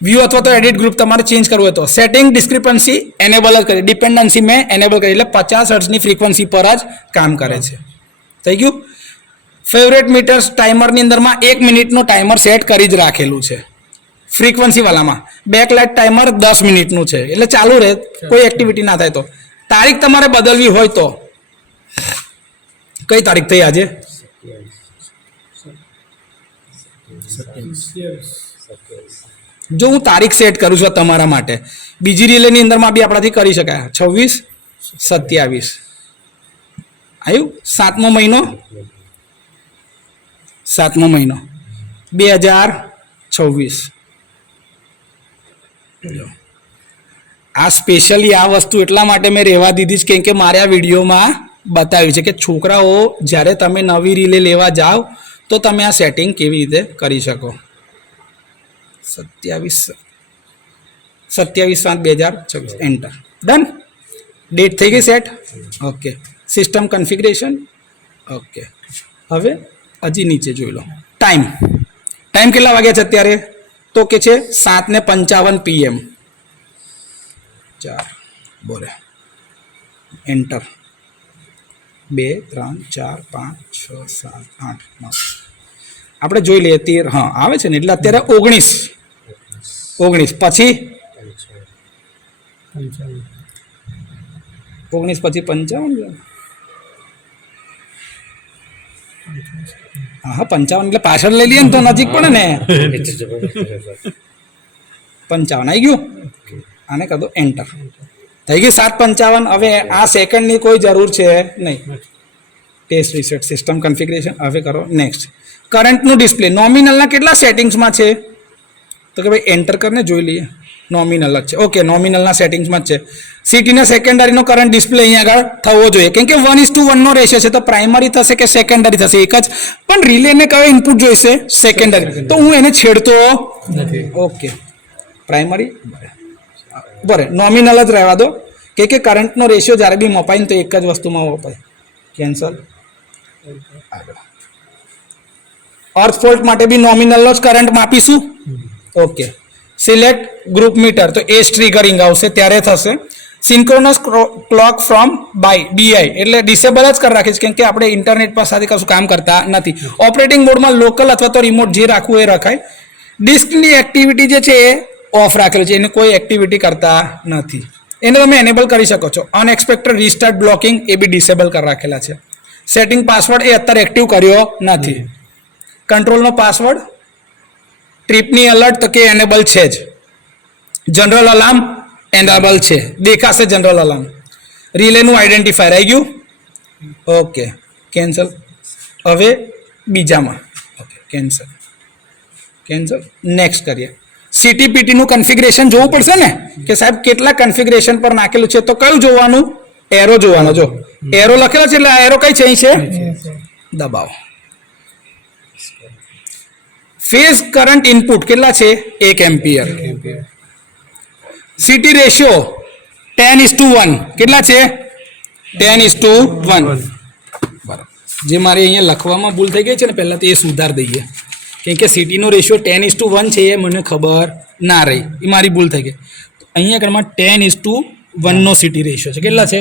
View અથવા તો એડિટ ગ્રુપ તમારે ચેન્જ કરવું હોય તો સેટિંગ ડિસ્ક્રિપન્સી એનેબલ જ કરી, ડિપેન્ડન્સી મેં એનેબલ કરી, એટલે 50 હર્ટ્ઝની ફ્રીક્વન્સી પર જ કામ કરે છે. થઈ ગયું. ફેવરેટ મીટર્સ ટાઈમરની અંદરમાં 1 મિનિટનું ટાઈમર સેટ કરી જ રાખેલું છે ફ્રીક્વન્સી વાળામાં. બેકલાઇટ ટાઈમર 10 મિનિટનું છે, એટલે ચાલુ રહે, કોઈ એક્ટિવિટી ના થાય તો. તારીખ તમારે બદલવી હોય તો કઈ તારીખ થઈ આજે? જો હું તારીખ સેટ કરું છું તમારા માટે, બીજી રિલેની અંદરમાં બી આપણાથી કરી શકાય. 26, 27 આવ્યું. 7મો મહિનો 2026. આ સ્પેશિયલી આ વસ્તુ એટલા માટે મેં રહેવા દીધી છે કેમ કે મારે આ વિડીયોમાં બતાવ્યું છે કે છોકરાઓ જ્યારે તમે નવી રિલે લેવા જાઓ તો તમે આ સેટિંગ કેવી રીતે કરી શકો. 27/7/2026 એન્ટર. ડન. ડેટ થઈ ગઈ set. Okay, system configuration. Okay, હવે હજી નીચે જોઈ લો. ટાઈમ કેટલા વાગ્યા છે અત્યારે? તો કે છે 7:55 PM. 4 બોલે એન્ટર. 2 3 4 5 6 7 8 9 આપણે જોઈ લઈએ 13. હા આવે છે ને, એટલે અત્યારે 19 પછી 19 પછી 55. હા 55 એટલે પાછળ લઈ લઈએ ને તો નજીક પડે ને. 55 આવી ગયું. આને કહો દો એન્ટર. થઈ ગઈ 7:55. હવે આ સેકન્ડની કોઈ જરૂર છે નહીં. Test reset system configuration. હવે કરો નેક્સ્ટ. કરંટનું ડિસ્પ્લે નોમિનલના કેટલા સેટિંગ્સમાં છે? તો કે ભાઈ એન્ટર કરીને જોઈ લઈએ. નોમિનલ જ છે. ઓકે, નોમિનલના સેટિંગ્સમાં જ છે. સિટીના સેકન્ડરીનો કરંટ ડિસ્પ્લે અહીંયા આગળ થવો જોઈએ, કેમ કે 1:1 નો રેશિયો છે. તો પ્રાઇમરી થશે કે સેકન્ડરી થશે? એક જ. પણ રિલેને કયો ઇનપુટ જોઈશે? સેકન્ડરી. તો હું એને છેડતો નથી. ઓકે, પ્રાઇમરી બરે નોમિનલ જ રહેવા દો, કે કરંટનો રેશિયો જ્યારે બી મપાય ને તો એક જ વસ્તુમાં વપાય. કેન્સલ. અર્થ ફોલ્ટ માટે બી નોમિનલનો જ કરંટ માપીશું. Okay, select group meter. તો એજ ટ્રિગરિંગ આવશે ત્યારે થશે. સિન્ક્રોનસ ક્લોક ફ્રોમ બીઆઈ એટલે ડિસેબલ જ કરી રાખીશ, કેમ કે આપણે ઇન્ટરનેટ પર સાથે કશું કામ કરતા નથી. ઓપરેટિંગ મોડમાં લોકલ અથવા તો રિમોટ જે રાખવું એ રખાય. ડિસ્કની એક્ટિવિટી જે છે એ ઓફ રાખેલું છે, એને કોઈ એક્ટિવિટી કરતા નથી. એને તમે એનેબલ કરી શકો છો. અનએક્સપેક્ટેડ રિસ્ટાર્ટ બ્લોકિંગ એ બી ડિસેબલ કરી રાખેલા છે. સેટિંગ પાસવર્ડ એ અત્યારે એક્ટિવ કર્યો નથી. કંટ્રોલનો પાસવર્ડ. ટ્રીપની એલર્ટ તો કે એનેબલ છે જ. જનરલ અલાર્મ એનેબલ છે, દેખાશે જનરલ અલાર્મ. રિલેનું આઈડેન્ટિફાયર આવી ગયું. Okay, cancel. હવે બીજામાં ઓકે કેન્સલ. નેક્સ્ટ કરીએ. સીટીપીટીનું કન્ફિગરેશન જોવું પડશે ને કે સાહેબ કેટલા કન્ફિગરેશન પર નાખેલું છે. તો કયું જોવાનું? એરો જોવાનો. જો એરો લખેલો છે એટલે આ એરો કઈ છે? અહીં છે. દબાવો. ફેઝ કરંટ ઇનપુટ કેટલા છે? 1 એમ્પિયર. સીટી રેશિયો 10:1 કેટલા છે? 10:1. બરાબર. જે મારે અહીંયા લખવામાં ભૂલ થઈ ગઈ છે ને પહેલાં તો એ સુધાર દઈએ, કેમ કે સીટીનો રેશિયો 10:1 છે એ મને ખબર ના રહી, એ મારી ભૂલ થઈ ગઈ. અહીંયા આગળમાં 10:1 નો સીટી રેશિયો છે. કેટલા છે?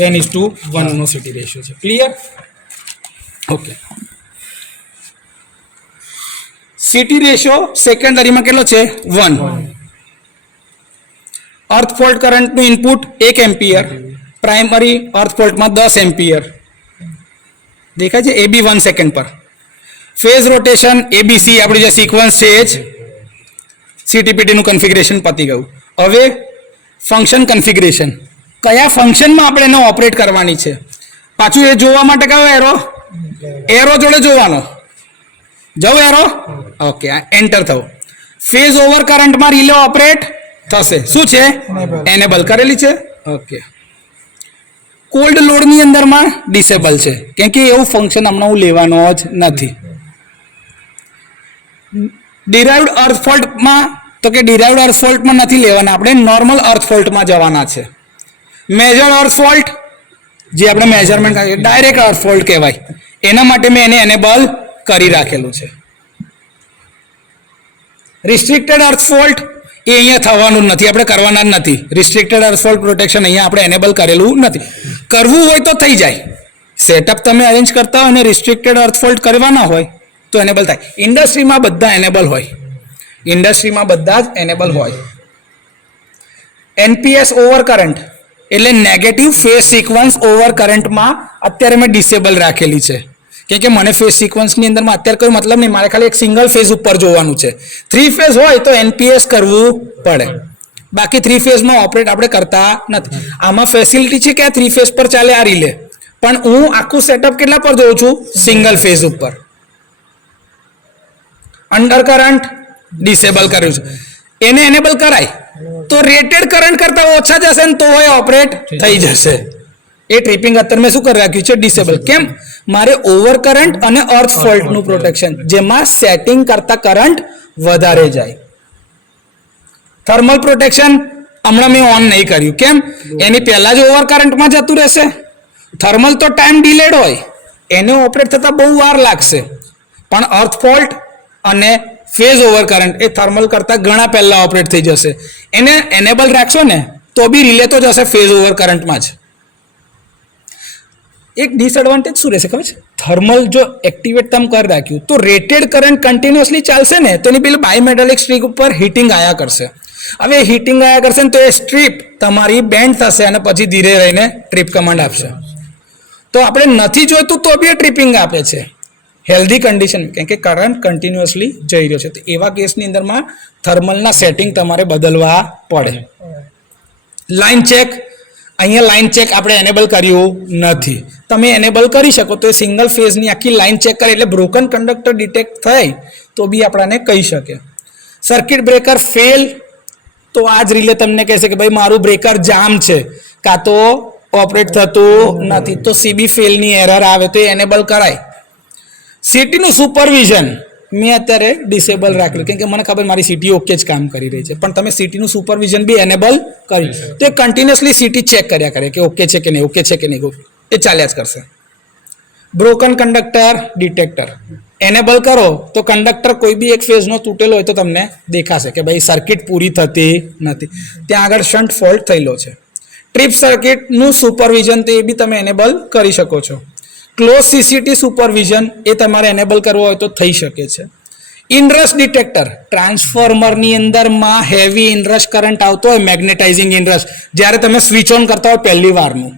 10:1 નો સીટી રેશિયો છે. ક્લિયર? ઓકે. સીટી રેશિયો સેકન્ડરીમાં કેટલો છે? 1. અર્થ ફોલ્ટ કરંટનું ઇનપુટ 1 એમ્પિયર. પ્રાઇમરી અર્થ ફોલ્ટમાં 10 એમ્પિયર. દેખાય છે? એ બી 1 સેકન્ડ પર. ફેઝ રોટેશન એબીસી આપણી જે સિક્વન્સ છે એ જ. સીટીપીટીનું કન્ફિગરેશન પતી ગયું. હવે ફંક્શન કન્ફિગરેશન. કયા ફંક્શનમાં આપણે એને ઓપરેટ કરવાની છે પાછું એ જોવા માટે કયો એરો જોડે જોવાનો. જવું એરો. ઓકે, એન્ટર થવું. ફેઝ ઓવર કરંટમાં રિલે ઓપરેટ થશે. શું છે? એનેબલ કરેલી છે. ઓકે. કોલ્ડ લોડની અંદરમાં ડિસેબલ છે, કેમ કે એવું ફંક્શન હમણાં હું લેવાનો જ નથી. ડિરાઇવડ અર્થ ફોલ્ટમાં તો કે ડિરાઇવડ અર્થ ફોલ્ટમાં નથી લેવાના, આપણે નોર્મલ અર્થ ફોલ્ટમાં જવાના છે. મેજર અર્થ ફોલ્ટ જે આપણે મેજરમેન્ટ કરીએ ડાયરેક્ટ અર્થ ફોલ્ટ કહેવાય, એના માટે મેં એને એનેબલ કરી રાખેલું છે. રિસ્ટ્રિક્ટેડ અર્થ ફોલ્ટ એ અહીંયા થવાનું જ નથી, આપણે કરવાના જ નથી. રિસ્ટ્રિક્ટેડ અર્થ ફોલ્ટ પ્રોટેક્શન અહીંયા આપણે એનેબલ કરેલું નથી. કરવું હોય તો થઈ જાય, સેટઅપ તમે અરેન્જ કરતા હોય અને રિસ્ટ્રિક્ટેડ અર્થ ફોલ્ટ કરવાના હોય તો એનેબલ થાય. ઇન્ડસ્ટ્રીમાં બધા એનેબલ હોય, ઇન્ડસ્ટ્રીમાં બધા જ એનેબલ હોય. એનપીએસ ઓવર કરંટ એટલે નેગેટિવ ફેઝ સિક્વન્સ ઓવર કરંટમાં અત્યારે મેં ડિસેબલ રાખેલી છે, કેમ કે મને ફેઝ સિક્વન્સની અંદરમાં અત્યારે કોઈ મતલબ નહીં, મારે ખાલી એક સિંગલ ફેઝ ઉપર જોવાનું છે. 3 ફેઝ હોય તો એનપીએસ કરવું પડે, બાકી 3 ફેઝમાં ઓપરેટ આપણે કરતા નથી. આમાં ફેસિલિટી છે કે આ 3 ફેઝ પર ચાલે આ રિલે, પણ હું આખું સેટઅપ કેટલા પર જોઉં છું? સિંગલ ફેઝ ઉપર. અંડર કરંટ ડિસેબલ કર્યું છે, એને એનેબલ કરાય તો રેટેડ કરંટ કરતા ઓછા જશે ને તો ઓપરેટ થઈ જશે. એ ટ્રિપિંગ અત્યારે મેં શું કરી રાખ્યું છે? ડિસેબલ. કેમ? મારે ઓવર કરંટ અને અર્થ ફોલ્ટનું પ્રોટેક્શન, જેમાં સેટિંગ કરતા કરંટ વધારે જાય. થર્મલ પ્રોટેક્શન હમણાં મેં ઓન નહીં કર્યું, કેમ? એની પહેલા જ ઓવર કરંટમાં જતું રહેશે. થર્મલ તો ટાઈમ ડિલેડ હોય, એને ઓપરેટ થતા બહુ વાર લાગશે, પણ અર્થ ફોલ્ટ અને ફેઝ ઓવર કરંટ એ થર્મલ કરતા ઘણા પહેલા ઓપરેટ થઈ જશે. એને એનેબલ રાખશો ને તો બી રિલે તો જશે ફેઝ ઓવર કરંટમાં જ. એક ડિસએડવાન્ટેજ શું રહેશે ખબર છે? થર્મલ જો એક્ટિવેટ તમે કરી રાખ્યું તો રેટેડ કરંટ કન્ટિન્યુઅસલી ચાલશે ને તો એની પેલી બાયોમેટાલિક સ્ટ્રીપ ઉપર હીટિંગ આયા કરશે. હવે હીટિંગ આયા કરશે ને તો એ સ્ટ્રીપ તમારી બેન્ડ થશે અને પછી ધીરે રહીને ટ્રીપ કમાન્ડ આપશે. તો આપણે નથી જોઈતું તો બી એ ટ્રીપિંગ આપે છે હેલ્ધી કન્ડિશન, કેમ કે કરંટ કન્ટિન્યુઅસલી જઈ રહ્યો છે. તો એવા કેસની અંદરમાં થર્મલના સેટિંગ તમારે બદલવા પડે. લાઇન ચેક, અહીંયા લાઇન ચેક આપણે એનેબલ કર્યું નથી, તમે એનેબલ કરી શકો તો એ સિંગલ ફેઝની આખી લાઇન ચેક કરે એટલે બ્રોકન કંડક્ટર ડિટેક્ટ થાય તો બી આપણાને કહી શકે. સર્કિટ બ્રેકર ફેલ તો આ જ રિલે તમને કહેશે કે ભાઈ મારું બ્રેકર જામ છે, કાં તો ઓપરેટ થતું નથી, તો સીબી ફેલની એરર આવે તો એ એનેબલ કરાય. સિટીનું સુપરવિઝન મેં અત્યારે ડિસેબલ રાખેલું, કેમ કે મને ખબર મારી સિટી ઓકે જ કામ કરી રહી છે, પણ તમે સિટીનું સુપરવિઝન બી એનેબલ કર્યું તો એ કન્ટિન્યુઅસલી સિટી ચેક કર્યા કરે કે ઓકે છે કે નહીં, ઓકે છે કે નહીં, એ ચાલ્યા જ કરશે. બ્રોકન કંડક્ટર ડિટેક્ટર એનેબલ કરો તો કંડક્ટર કોઈ બી એક ફેઝનો તૂટેલો હોય તો તમને દેખાશે કે ભાઈ સર્કિટ પૂરી થતી નથી, ત્યાં આગળ શન્ટ ફોલ્ટ થયેલો છે. ટ્રીપ સર્કિટનું સુપરવિઝન તો એ બી તમે એનેબલ કરી શકો છો. ક્લોઝ સીસીટી સુપરવિઝન એ તમારે એનેબલ કરવો હોય તો થઈ શકે છે. ઇનરશ ડિટેક્ટર, ટ્રાન્સફોર્મરની અંદરમાં હેવી ઇનરશ કરંટ આવતો હોય, મેગ્નેટાઇઝિંગ ઇનરશ, જ્યારે તમે સ્વિચ ઓન કરતા હોય પહેલી વારનું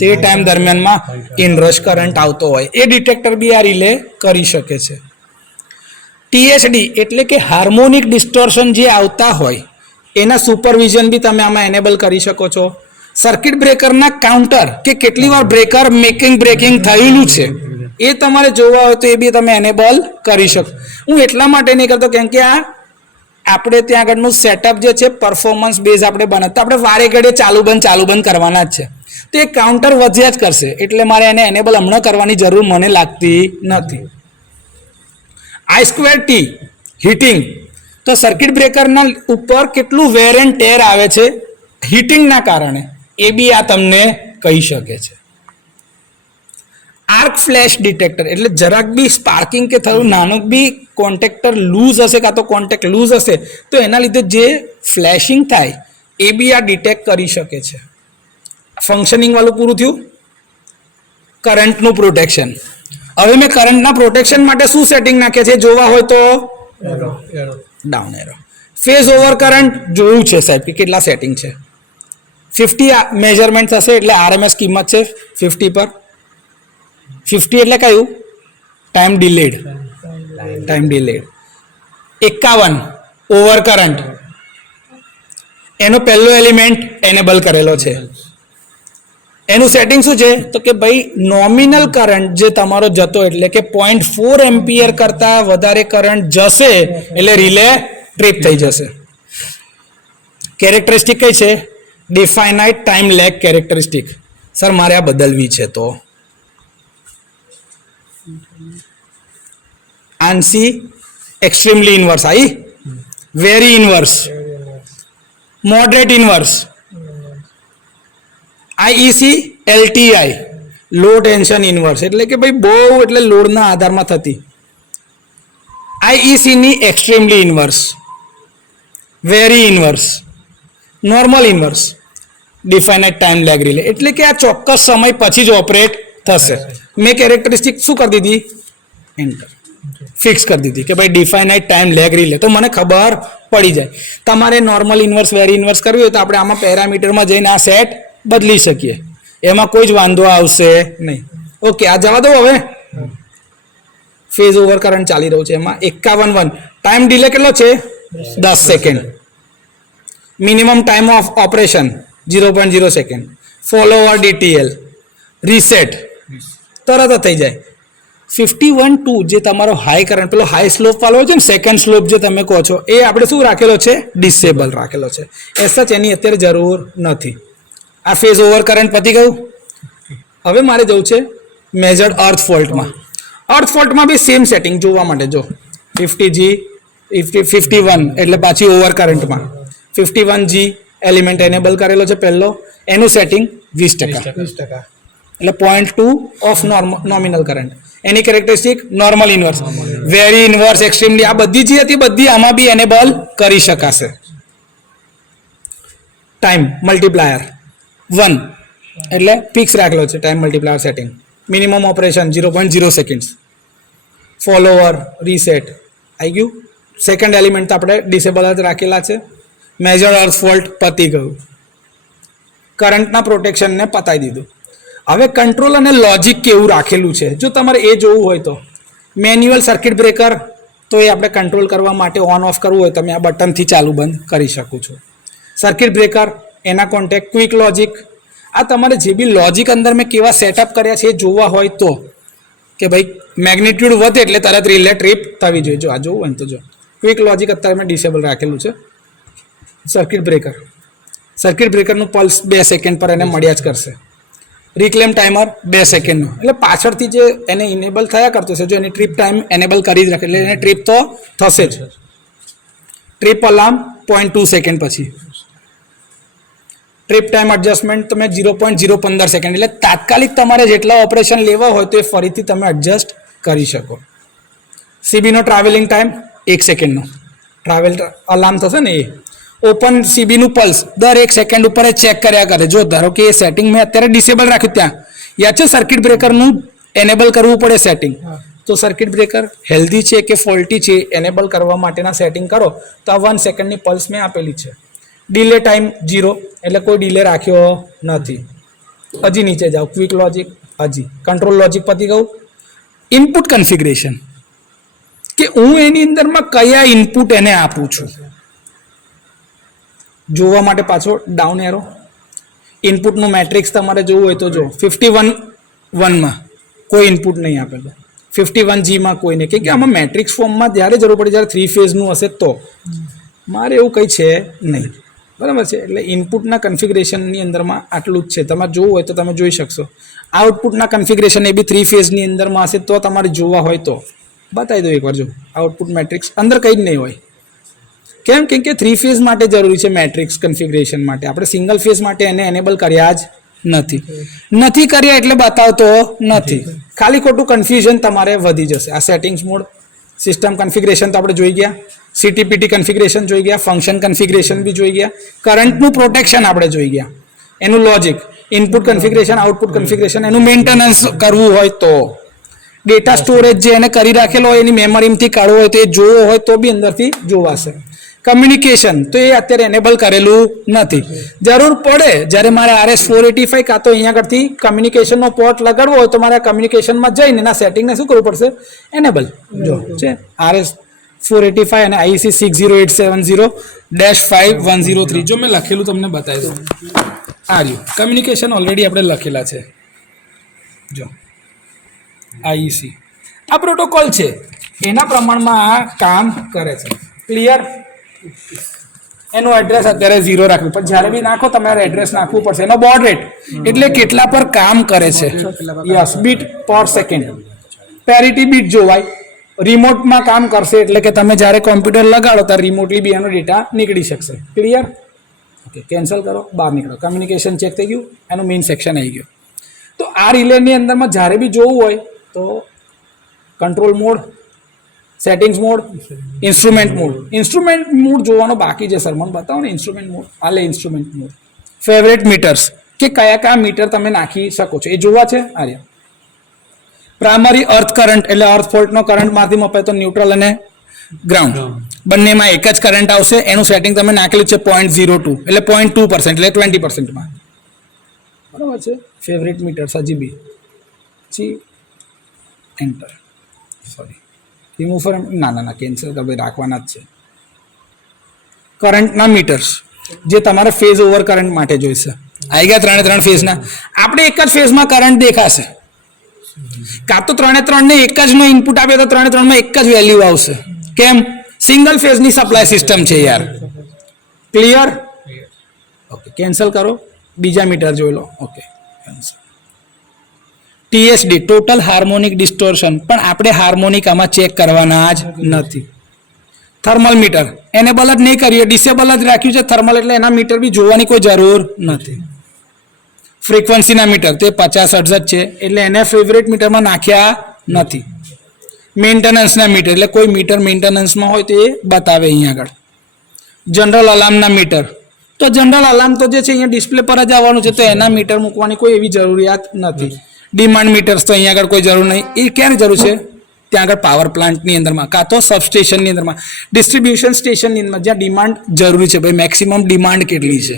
તે ટાઈમ દરમિયાનમાં ઇનરશ કરંટ આવતો હોય, એ ડિટેક્ટર બી આ રિલે કરી શકે છે. ટીએચડી એટલે કે હાર્મોનિક ડિસ્ટોર્શન જે આવતા હોય એના સુપરવિઝન બી તમે આમાં એનેબલ કરી શકો છો. સર્કિટ બ્રેકરના કાઉન્ટર કે કેટલી વાર બ્રેકર મેકિંગ બ્રેકિંગ થયેલું છે એ તમારે જોવા હોય તો એ બી તમે એનેબલ કરી શકો. હું એટલા માટે નહીં કરતો કેમ કે આ આપણે ત્યાં આગળનું સેટઅપ જે છે પરફોર્મન્સ બેઝ આપણે બનાવતા, આપણે વારે ઘડે ચાલુ બંધ કરવાના જ છે, તો એ કાઉન્ટર વધ્યા જ કરશે, એટલે મારે એને એનેબલ હમણાં કરવાની જરૂર મને લાગતી નથી. I2T હીટિંગ, તો સર્કિટ બ્રેકરના ઉપર કેટલું વેર એન્ડ ટેર આવે છે હીટિંગના કારણે, એ બી આ તમને કહી શકે છે. આર્ક ફ્લેશ ડિટેક્ટર એટલે જરાક બી સ્પાર્કિંગ કે થયું નાનું બી કોન્ટેક્ટર લૂઝ હશે કાં તો કોન્ટેક્ટ લૂઝ હશે તો એના લીધે જે ફ્લેશિંગ થાય એ બી આ ડિટેક્ટ કરી શકે છે. ફંક્શનિંગ વાળું પૂરું થયું. કરંટનું પ્રોટેક્શન, હવે મેં કરંટના પ્રોટેક્શન માટે શું સેટિંગ નાખ્યા છે જોવા હોય તો down arrow. Phase over current જોયું છે સાહેબ કે કેટલા સેટિંગ છે. 50 મેજરમેન્ટ થશે એટલે આરએમએસ કિંમત છે 50 પર. 50 એટલે કયું? Time delayed. 51 ઓવર કરંટ, એનો પહેલો એલિમેન્ટ એનેબલ કરેલો છે. એનું સેટિંગ શું છે તો કે ભાઈ નોમિનલ કરંટ જે તમારો જતો એટલે કે 0.4 એમ્પિયર કરતા વધારે કરંટ જશે એટલે રિલે ટ્રીપ થઈ જશે. કેરેક્ટરિસ્ટિક કઈ છે? Definite time lag characteristic. Sir મારે આ બદલવી છે તો આંસી એક્સ્ટ્રીમલી ઇન્વર્સ આવી, very inverse, moderate inverse, IEC LTI low tension inverse એટલે કે ભાઈ બહુ એટલે લોડના આધારમાં થતી, આઈઈસી ની extremely inverse, very inverse, normal inverse, definite time lag relay એટલે કે આ ચોક્કસ સમય પછી જ ઓપરેટ થશે. મેં કેરેક્ટરિસ્ટિક શું કરી દીધી, એન્ટર ફિક્સ કરી દીધી કે ભાઈ ડિફાઇનાઇટ ટાઈમ લેગ રિલે, તો મને ખબર પડી જાય. તમારે નોર્મલ ઇન્વર્સ વેરી ઇન્વર્સ કરવી હોય તો આપણે આમાં પેરામીટરમાં જઈને આ સેટ બદલી શકીએ, એમાં કોઈ જ વાંધો આવશે નહીં. ઓકે, આ જવા દો. હવે ફેઝ ઓવર કરંટ ચાલી રહ્યું છે, એમાં 51 ટાઈમ ડિલે કેટલો છે, 10 second. Minimum time of operation 0.0 second. Follower DTL reset તરત જ થઈ જાય. 51.2 જે તમારો હાઈ કરંટ, પેલો હાઈ સ્લોપ વાળો હોય છે ને, સેકન્ડ સ્લોપ જે તમે કહો છો, એ આપણે શું રાખેલો છે, ડિસેબલ રાખેલો છે. એસ સચ એની અત્યારે જરૂર નથી. આ ફેઝ ઓવર કરંટ પતી ગયું. હવે મારે જવું છે મેજર્ડ અર્થ ફોલ્ટમાં. અર્થ ફોલ્ટમાં બી સેમ સેટિંગ જોવા માટે જો 50G 51 એટલે પાછી ઓવર કરંટમાં 51G એલિમેન્ટ એનેબલ કરેલો છે પહેલો, એનું સેટિંગ 20% એટલે 0.2 of nominal current. Any characteristic normal inverse, very inverse, extremely, આ બધી જે હતી બધી આમાં બી એનેબલ કરી શકાશે. ટાઈમ મલ્ટીપ્લાયર 1 એટલે ફિક્સ રાખેલો છે time multiplier setting. Minimum operation 0.0 seconds. Follower reset આવી ગયું. સેકન્ડ એલિમેન્ટ આપણે ડિસેબલ જ રાખેલા છે. મેજર અર્થ ફોલ્ટ પતી ગયું. કરંટના પ્રોટેક્શનને પતાવી દીધું. હવે કંટ્રોલ અને લોજિક કેવું રાખેલું છે જો તમારે એ જોવું હોય તો મેન્યુઅલ સર્કિટ બ્રેકર, તો એ આપણે કંટ્રોલ કરવા માટે ઓન ઓફ કરવું હોય તમે આ બટનથી ચાલુ બંધ કરી શકો છો. સર્કિટ બ્રેકર, એના કોન્ટેક્ટ, ક્વિક લોજિક, આ તમારે જે બી લોજિક અંદર મેં કેવા સેટઅપ કર્યા છે એ જોવા હોય તો, કે ભાઈ મેગ્નિટ્યુડ વધે એટલે તરત રિલે ટ્રીપ થવી જોઈએ. જો આ જોવું હોય તો જો ક્વિક લોજિક અત્યારે મેં ડિસેબલ રાખેલું છે. સર્કિટ બ્રેકરનું પલ્સ 2 સેકન્ડ પર એને મળ્યા જ કરશે. રિક્લેમ ટાઈમર 2 સેકન્ડનું, એટલે પાછળથી જે એને ઇનેબલ થયા કરતો છે, જો એની ટ્રીપ ટાઈમ એનેબલ કરી જ રાખે એટલે એને ટ્રીપ તો થશે જ. ટ્રીપ અલાર્મ 0.2 સેકન્ડ પછી. ટ્રીપ ટાઈમ એડજસ્ટમેન્ટ તમે 0.015 સેકન્ડ, એટલે તાત્કાલિક તમારે જેટલા ઓપરેશન લેવા હોય તો એ ફરીથી તમે એડજસ્ટ કરી શકો. સીબીનો ટ્રાવેલિંગ ટાઈમ 1 સેકન્ડનો ટ્રાવેલ અલાર્મ થશે ને એ. ઓપન સીબીનું પલ્સ દર 1 સેકન્ડ ઉપર ચેક કર્યા કરે. જો ધારો કે એ સેટિંગ મેં અત્યારે ડિસેબલ રાખ્યું, ત્યાં યાદ છે સર્કિટ બ્રેકરનું એનેબલ કરવું પડે સેટિંગ, તો સર્કિટ બ્રેકર હેલ્ધી છે કે ફોલ્ટી છે એનેબલ કરવા માટેના સેટિંગ કરો તો આ 1 સેકન્ડની પલ્સ મેં આપેલી છે. ડિલે ટાઈમ 0 એટલે કોઈ ડિલે રાખ્યો નથી. હજી નીચે જાઓ, ક્વિક લોજિક, હજી કંટ્રોલ લોજિક પતી ગયું. ઇનપુટ કન્ફિગરેશન, કે હું એની અંદરમાં કયા ઇનપુટ એને આપું છું જોવા માટે પાછો ડાઉન એરો. ઇનપુટનું મેટ્રિક્સ તમારે જોવું હોય તો જો 51 કોઈ ઇનપુટ નહીં આપેલું, 51G કોઈ નહીં, કે આમાં મેટ્રિક્સ ફોર્મમાં જ્યારે જરૂર પડે જ્યારે 3 ફેઝનું હશે તો. મારે એવું કંઈ છે નહીં, બરાબર છે. એટલે ઇનપુટના કન્ફિગરેશનની અંદરમાં આટલું જ છે. તમારે જોવું હોય તો તમે જોઈ શકશો. આઉટપુટના કન્ફિગરેશન એ બી 3 ફેઝની અંદરમાં હશે તો તમારે જોવા હોય તો બતાવી દો એકવાર. જો આઉટપુટ મેટ્રિક્સ અંદર કંઈ જ નહીં હોય. કેમ કે 3 ફેઝ માટે જરૂરી છે મેટ્રિક્સ કન્ફિગરેશન માટે. આપણે સિંગલ ફેઝ માટે એને એનેબલ કર્યા જ નથી કર્યા એટલે બતાવતો નથી. ખાલી ખોટું કન્ફ્યુઝન તમારે વધી જશે. આ સેટિંગ્સ મોડ, સિસ્ટમ કન્ફિગરેશન તો આપણે જોઈ ગયા, સીટીપીટી કન્ફિગરેશન જોઈ ગયા, ફંક્શન કન્ફિગરેશન બી જોઈ ગયા, કરંટનું પ્રોટેક્શન આપણે જોઈ ગયા, એનું logic, input configuration, output configuration, એનું મેન્ટેનન્સ કરવું હોય તો, ડેટા સ્ટોરેજ જે એને કરી રાખેલો હોય એની મેમરીમાંથી કાઢવો હોય તો એ જોવો હોય તો બી અંદરથી જોવાશે. કમ્યુનિકેશન તો એ અત્યારે એનેબલ કરેલું નથી. જરૂર પડે જ્યારે મારે RS485 કાં તો અહીંયા આગળથી કમ્યુનિકેશનનો પોર્ટ લગાડવો હોય તો મારે કમ્યુનિકેશનમાં જઈને એના સેટિંગને શું કરવું પડશે, એનેબલ. જો છે RS485 અને IEC 60870-5103 જો મેં લખેલું તમને બતાવી દઉં. આ રહ્યું કમ્યુનિકેશન ઓલરેડી આપણે લખેલા છે. જો IEC આ પ્રોટોકોલ છે, એના પ્રમાણમાં આ કામ કરે છે. ક્લિયર? એનું એડ્રેસ અત્યારે 0 રાખ્યું, પણ જ્યારે બી નાખો તમારે એડ્રેસ નાખવું પડશે. એનો બોર્ડ રેટ એટલે કેટલા પર કામ કરે છે, યસ, બીટ પર સેકન્ડ. પેરિટી બીટ જોવાય, રિમોટમાં કામ કરશે એટલે કે તમે જ્યારે કોમ્પ્યુટર લગાડો ત્યારે રિમોટલી બી એનો ડેટા નીકળી શકશે. ક્લિયર? ઓકે, કેન્સલ કરો, બહાર નીકળો. કમ્યુનિકેશન ચેક થઈ ગયું, એનું મેઇન સેક્શન આવી ગયું. તો આ રિલેની અંદરમાં જ્યારે બી જોવું હોય તો control mode, settings mode, instrument mode. Instrument mode જોવાનો બાકી છે સર, મને બતાવો ને ઇન્સ્ટ્રુમેન્ટ મોડ. હાલે ઇન્સ્ટ્રુમેન્ટ મોડ, ફેવરેટ મીટર્સ કે કયા કયા મીટર તમે નાખી શકો છો એ જોવા છે. આર્યા પ્રાઇમરી અર્થ કરંટ એટલે અર્થ ફોલ્ટનો કરંટમાંથી મપાય તો ન્યુટ્રલ અને ગ્રાઉન્ડ બંનેમાં એક જ કરંટ આવશે. એનું સેટિંગ તમે નાખેલું છે 0.02 એટલે 0.2% એટલે 20%માં. બરાબર છે. ફેવરેટ મીટર્સ હજી બી પછી એન્ટર, સોરી રિમૂવ ફોર, ના કેન્સલ તો ભાઈ રાખવાના જ છે. કરંટના મીટર્સ જે તમારે ફેઝ ઓવર કરંટ માટે જોઈશે. આવી ગયા 3 ફેઝના. આપણે એક જ ફેઝમાં કરંટ દેખાશે, કાં તો 3 ને એક જ નો ઇનપુટ આપે તો 3 માં એક જ વેલ્યુ આવશે. કેમ? સિંગલ ફેઝની સપ્લાય સિસ્ટમ છે યાર. ક્લિયર? ઓકે, કેન્સલ કરો, બીજા મીટર જોઈ લો. Okay, cancel. TSD total harmonic distortion, પણ આપણે હાર્મોનિક આમાં ચેક કરવાના જ નથી. થર્મલ મીટર એનેબલ જ નહીં કરીએ, ડિસેબલ જ રાખ્યું છે થર્મલ, એટલે એના મીટર બી જોવાની કોઈ જરૂર નથી. ફ્રીક્વન્સીના મીટર તે 50 હર્ટ્ઝ જ છે એટલે એને ફેવરેટ મીટરમાં નાખ્યા નથી. મેન્ટેનન્સના મીટર એટલે કોઈ મીટર મેન્ટેનન્સમાં હોય તો એ બતાવે અહીંયા આગળ. જનરલ અલાર્મના મીટર, તો જનરલ અલાર્મ તો જે છે અહીંયા ડિસ્પ્લે પર જ આવવાનું છે, તો એના મીટર મૂકવાની કોઈ એવી જરૂરિયાત નથી. ડિમાન્ડ મીટર્સ તો અહીંયા આગળ કોઈ જરૂર નહીં. એ ક્યારે જરૂર છે? ત્યાં આગળ પાવર પ્લાન્ટની અંદરમાં, કાં તો સબસ્ટેશનની અંદરમાં, ડિસ્ટ્રીબ્યુશન સ્ટેશનની અંદર જ્યાં ડિમાન્ડ જરૂરી છે. ભાઈ મેક્સિમમ ડિમાન્ડ કેટલી છે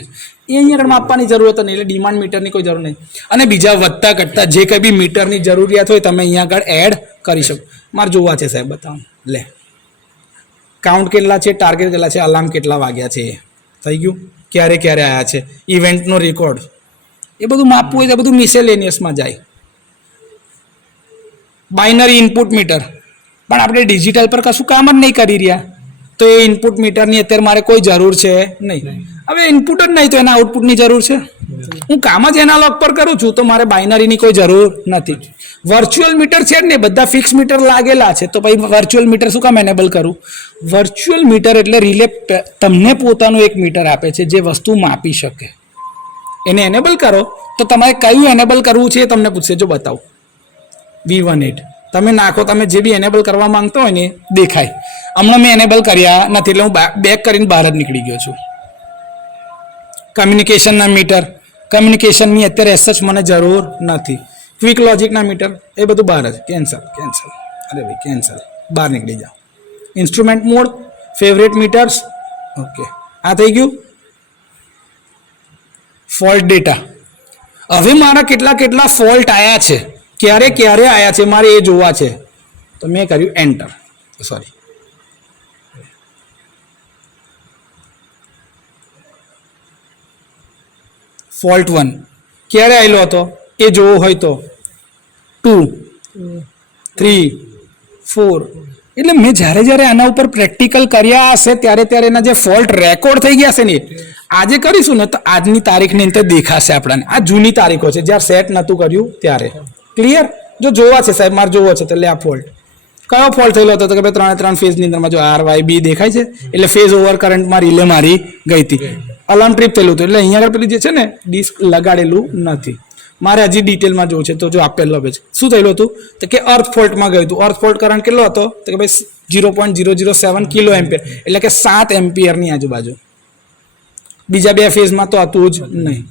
એ અહીંયા આગળ માપવાની જરૂરત નહીં, એટલે ડિમાન્ડ મીટરની કોઈ જરૂર નહીં. અને બીજા વધતા ઘટતા જે કંઈ બી મીટરની જરૂરિયાત હોય તમે અહીંયા આગળ એડ કરી શકો. મારે જોવા છે સાહેબ, બતાવો. લે, કાઉન્ટ કેટલા છે, ટાર્ગેટ કેટલા છે, અલાર્મ કેટલા વાગ્યા છે, થઈ ગયું. ક્યારે ક્યારે આવ્યા છે, ઇવેન્ટનો રેકોર્ડ, એ બધું માપવું હોય તો બધું મિસેલેનિયસમાં જાય. બાઇનરી ઇનપુટ મીટર, પણ આપણે ડિજિટલ પર કશું કામ જ નહીં કરી રહ્યા, તો એ ઇનપુટ મીટરની અત્યારે મારે કોઈ જરૂર છે નહીં. હવે ઇનપુટ જ નહીં તો એના આઉટપુટની જરૂર છે. હું કામ જ એનાલોગ પર કરું છું તો મારે બાઇનરીની કોઈ જરૂર નથી. વર્ચ્યુઅલ મીટર છે જ ને, બધા ફિક્સ મીટર લાગેલા છે, તો ભાઈ વર્ચ્યુઅલ મીટર શું કામ એનેબલ કરું? વર્ચ્યુઅલ મીટર એટલે રિલે તમને પોતાનું એક મીટર આપે છે જે વસ્તુ માપી શકે. એને એનેબલ કરો તો તમારે કયું એનેબલ કરવું છે એ તમને પૂછશે. જો બતાવો, V18 તમે નાખો, તમે જે બી એનેબલ કરવા માંગતો હોય ને દેખાય. હમણાં મેં એનેબલ કર્યા નથી એટલે હું બેક કરીને બહાર જ નીકળી ગયો છું. કમ્યુનિકેશનના મીટર, કમ્યુનિકેશનની અત્યારે એસચ મને જરૂર નથી. ક્વિક લોજિકના મીટર એ બધું બહાર જ. કેન્સલ, અરે ભાઈ કેન્સલ, બહાર નીકળી જાઓ. Instrument mode, favourite meters, okay, આ થઈ ગયું. ફોલ્ટ ડેટા, હવે મારા કેટલા ફોલ્ટ આવ્યા છે, ક્યારે આવ્યા છે મારે એ જોવા છે, તો મેં કર્યું એન્ટર. સોરી, ફોલ્ટ 1 ક્યારે આવેલો હતો એ જોવો હોય તો 2, 3, 4. એટલે મેં જ્યારે આના ઉપર પ્રેક્ટિકલ કર્યા હશે ત્યારે એના જે ફોલ્ટ રેકોર્ડ થઈ ગયા હશે ને, આજે કરીશું ને તો આજની તારીખની અંદર દેખાશે આપણને. આ જૂની તારીખો છે જ્યારે સેટ નહોતું કર્યું ત્યારે. ક્લિયર? જો જોવા છે સાહેબ, મારે જોવો છે તો લે આ ફોલ્ટ. કયો ફોલ્ટ થયેલો હતો? તો કે ભાઈ 3 ફેઝની અંદરમાં જો RYB દેખાય છે એટલે ફેઝ ઓવર કરંટમાં રિલે મારી ગઈ હતી. અલાર્મ ટ્રીપ થયેલું હતું એટલે અહીંયા આગળ પેલી જે છે ને ડિસ્ક લગાડેલું નથી. મારે હજી ડિટેલમાં જોવું છે તો જો આપેલો છે. શું થયેલું હતું તો કે અર્થ ફોલ્ટમાં ગયું હતું. અર્થ ફોલ્ટ કરંટ કેટલો હતો તો કે ભાઈ 0.007 કિલો એમ્પિયર એટલે કે 7 એમ્પિયરની આજુબાજુ. બીજા 2 ફેઝમાં તો હતું જ નહીં.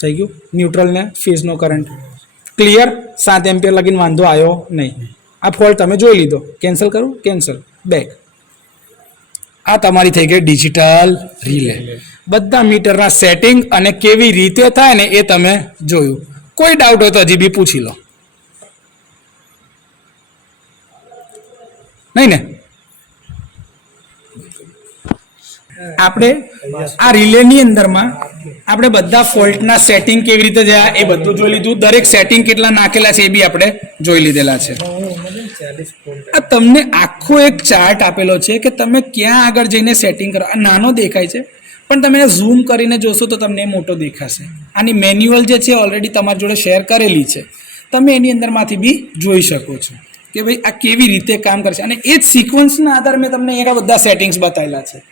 થઈ ગયું. ન્યુટ્રલ ને ફેઝનો કરંટ ક્લિયર. 7 એમ્પિયર લગીને વાંધો આવ્યો નહીં. આ ફોલ્ટ તમે જોઈ લીધો. કેન્સલ કરું, કેન્સલ, બેક. આ તમારી થઈ ગઈ ડિજિટલ રિલે. બધા મીટરના સેટિંગ અને કેવી રીતે થાય ને એ તમે જોયું. કોઈ ડાઉટ હોય તો હજી બી પૂછી લો. નહીં ને? આપણે આ રિલેની અંદરમાં આપણે બધા ફોલ્ટના સેટિંગ કેવી રીતે થયા એ બધું જોઈ લીધું. દરેક સેટિંગ કેટલા નાખેલા છે એ બી આપણે જોઈ લીધેલા છે. આ તમને આખો એક ચાર્ટ આપેલો છે કે તમે ક્યાં આગળ જઈને સેટિંગ કરો. આ નાનો દેખાય છે પણ તમે એને ઝૂમ કરીને જોશો તો તમને એ મોટો દેખાશે. આની મેન્યુઅલ જે છે ઓલરેડી તમારી જોડે શેર કરેલી છે, તમે એની અંદરમાંથી બી જોઈ શકો છો કે ભાઈ આ કેવી રીતે કામ કરશે. અને એ જ સિક્વન્સના આધારે મેં તમને અહીંયા બધા સેટિંગ્સ બતાવેલા છે.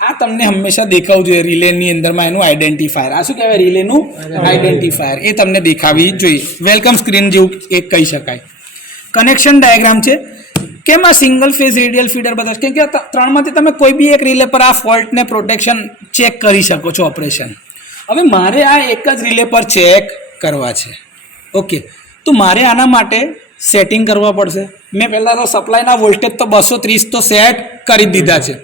આ તમને હંમેશા દેખાવું જોઈએ રિલેની અંદરમાં એનું આઈડેન્ટિફાયર. આ શું કહેવાય? રિલેનું આઈડેન્ટિફાયર. એ તમને દેખાવી જોઈએ. વેલકમ સ્ક્રીન જેવું એક કહી શકાય. કનેક્શન ડાયાગ્રામ છે. કેમ આ સિંગલ ફેઝ રેડિયલ ફીડર બતાવશે? કેમ કે ત્રણમાંથી તમે કોઈ બી એક રિલે પર આ ફોલ્ટને પ્રોટેક્શન ચેક કરી શકો છો ઓપરેશન. હવે મારે આ એક જ રિલે પર ચેક કરવા છે. ઓકે, તો મારે આના માટે સેટિંગ કરવા પડશે. મેં પહેલાં તો સપ્લાયના વોલ્ટેજ તો 230 તો સેટ કરી દીધા છે.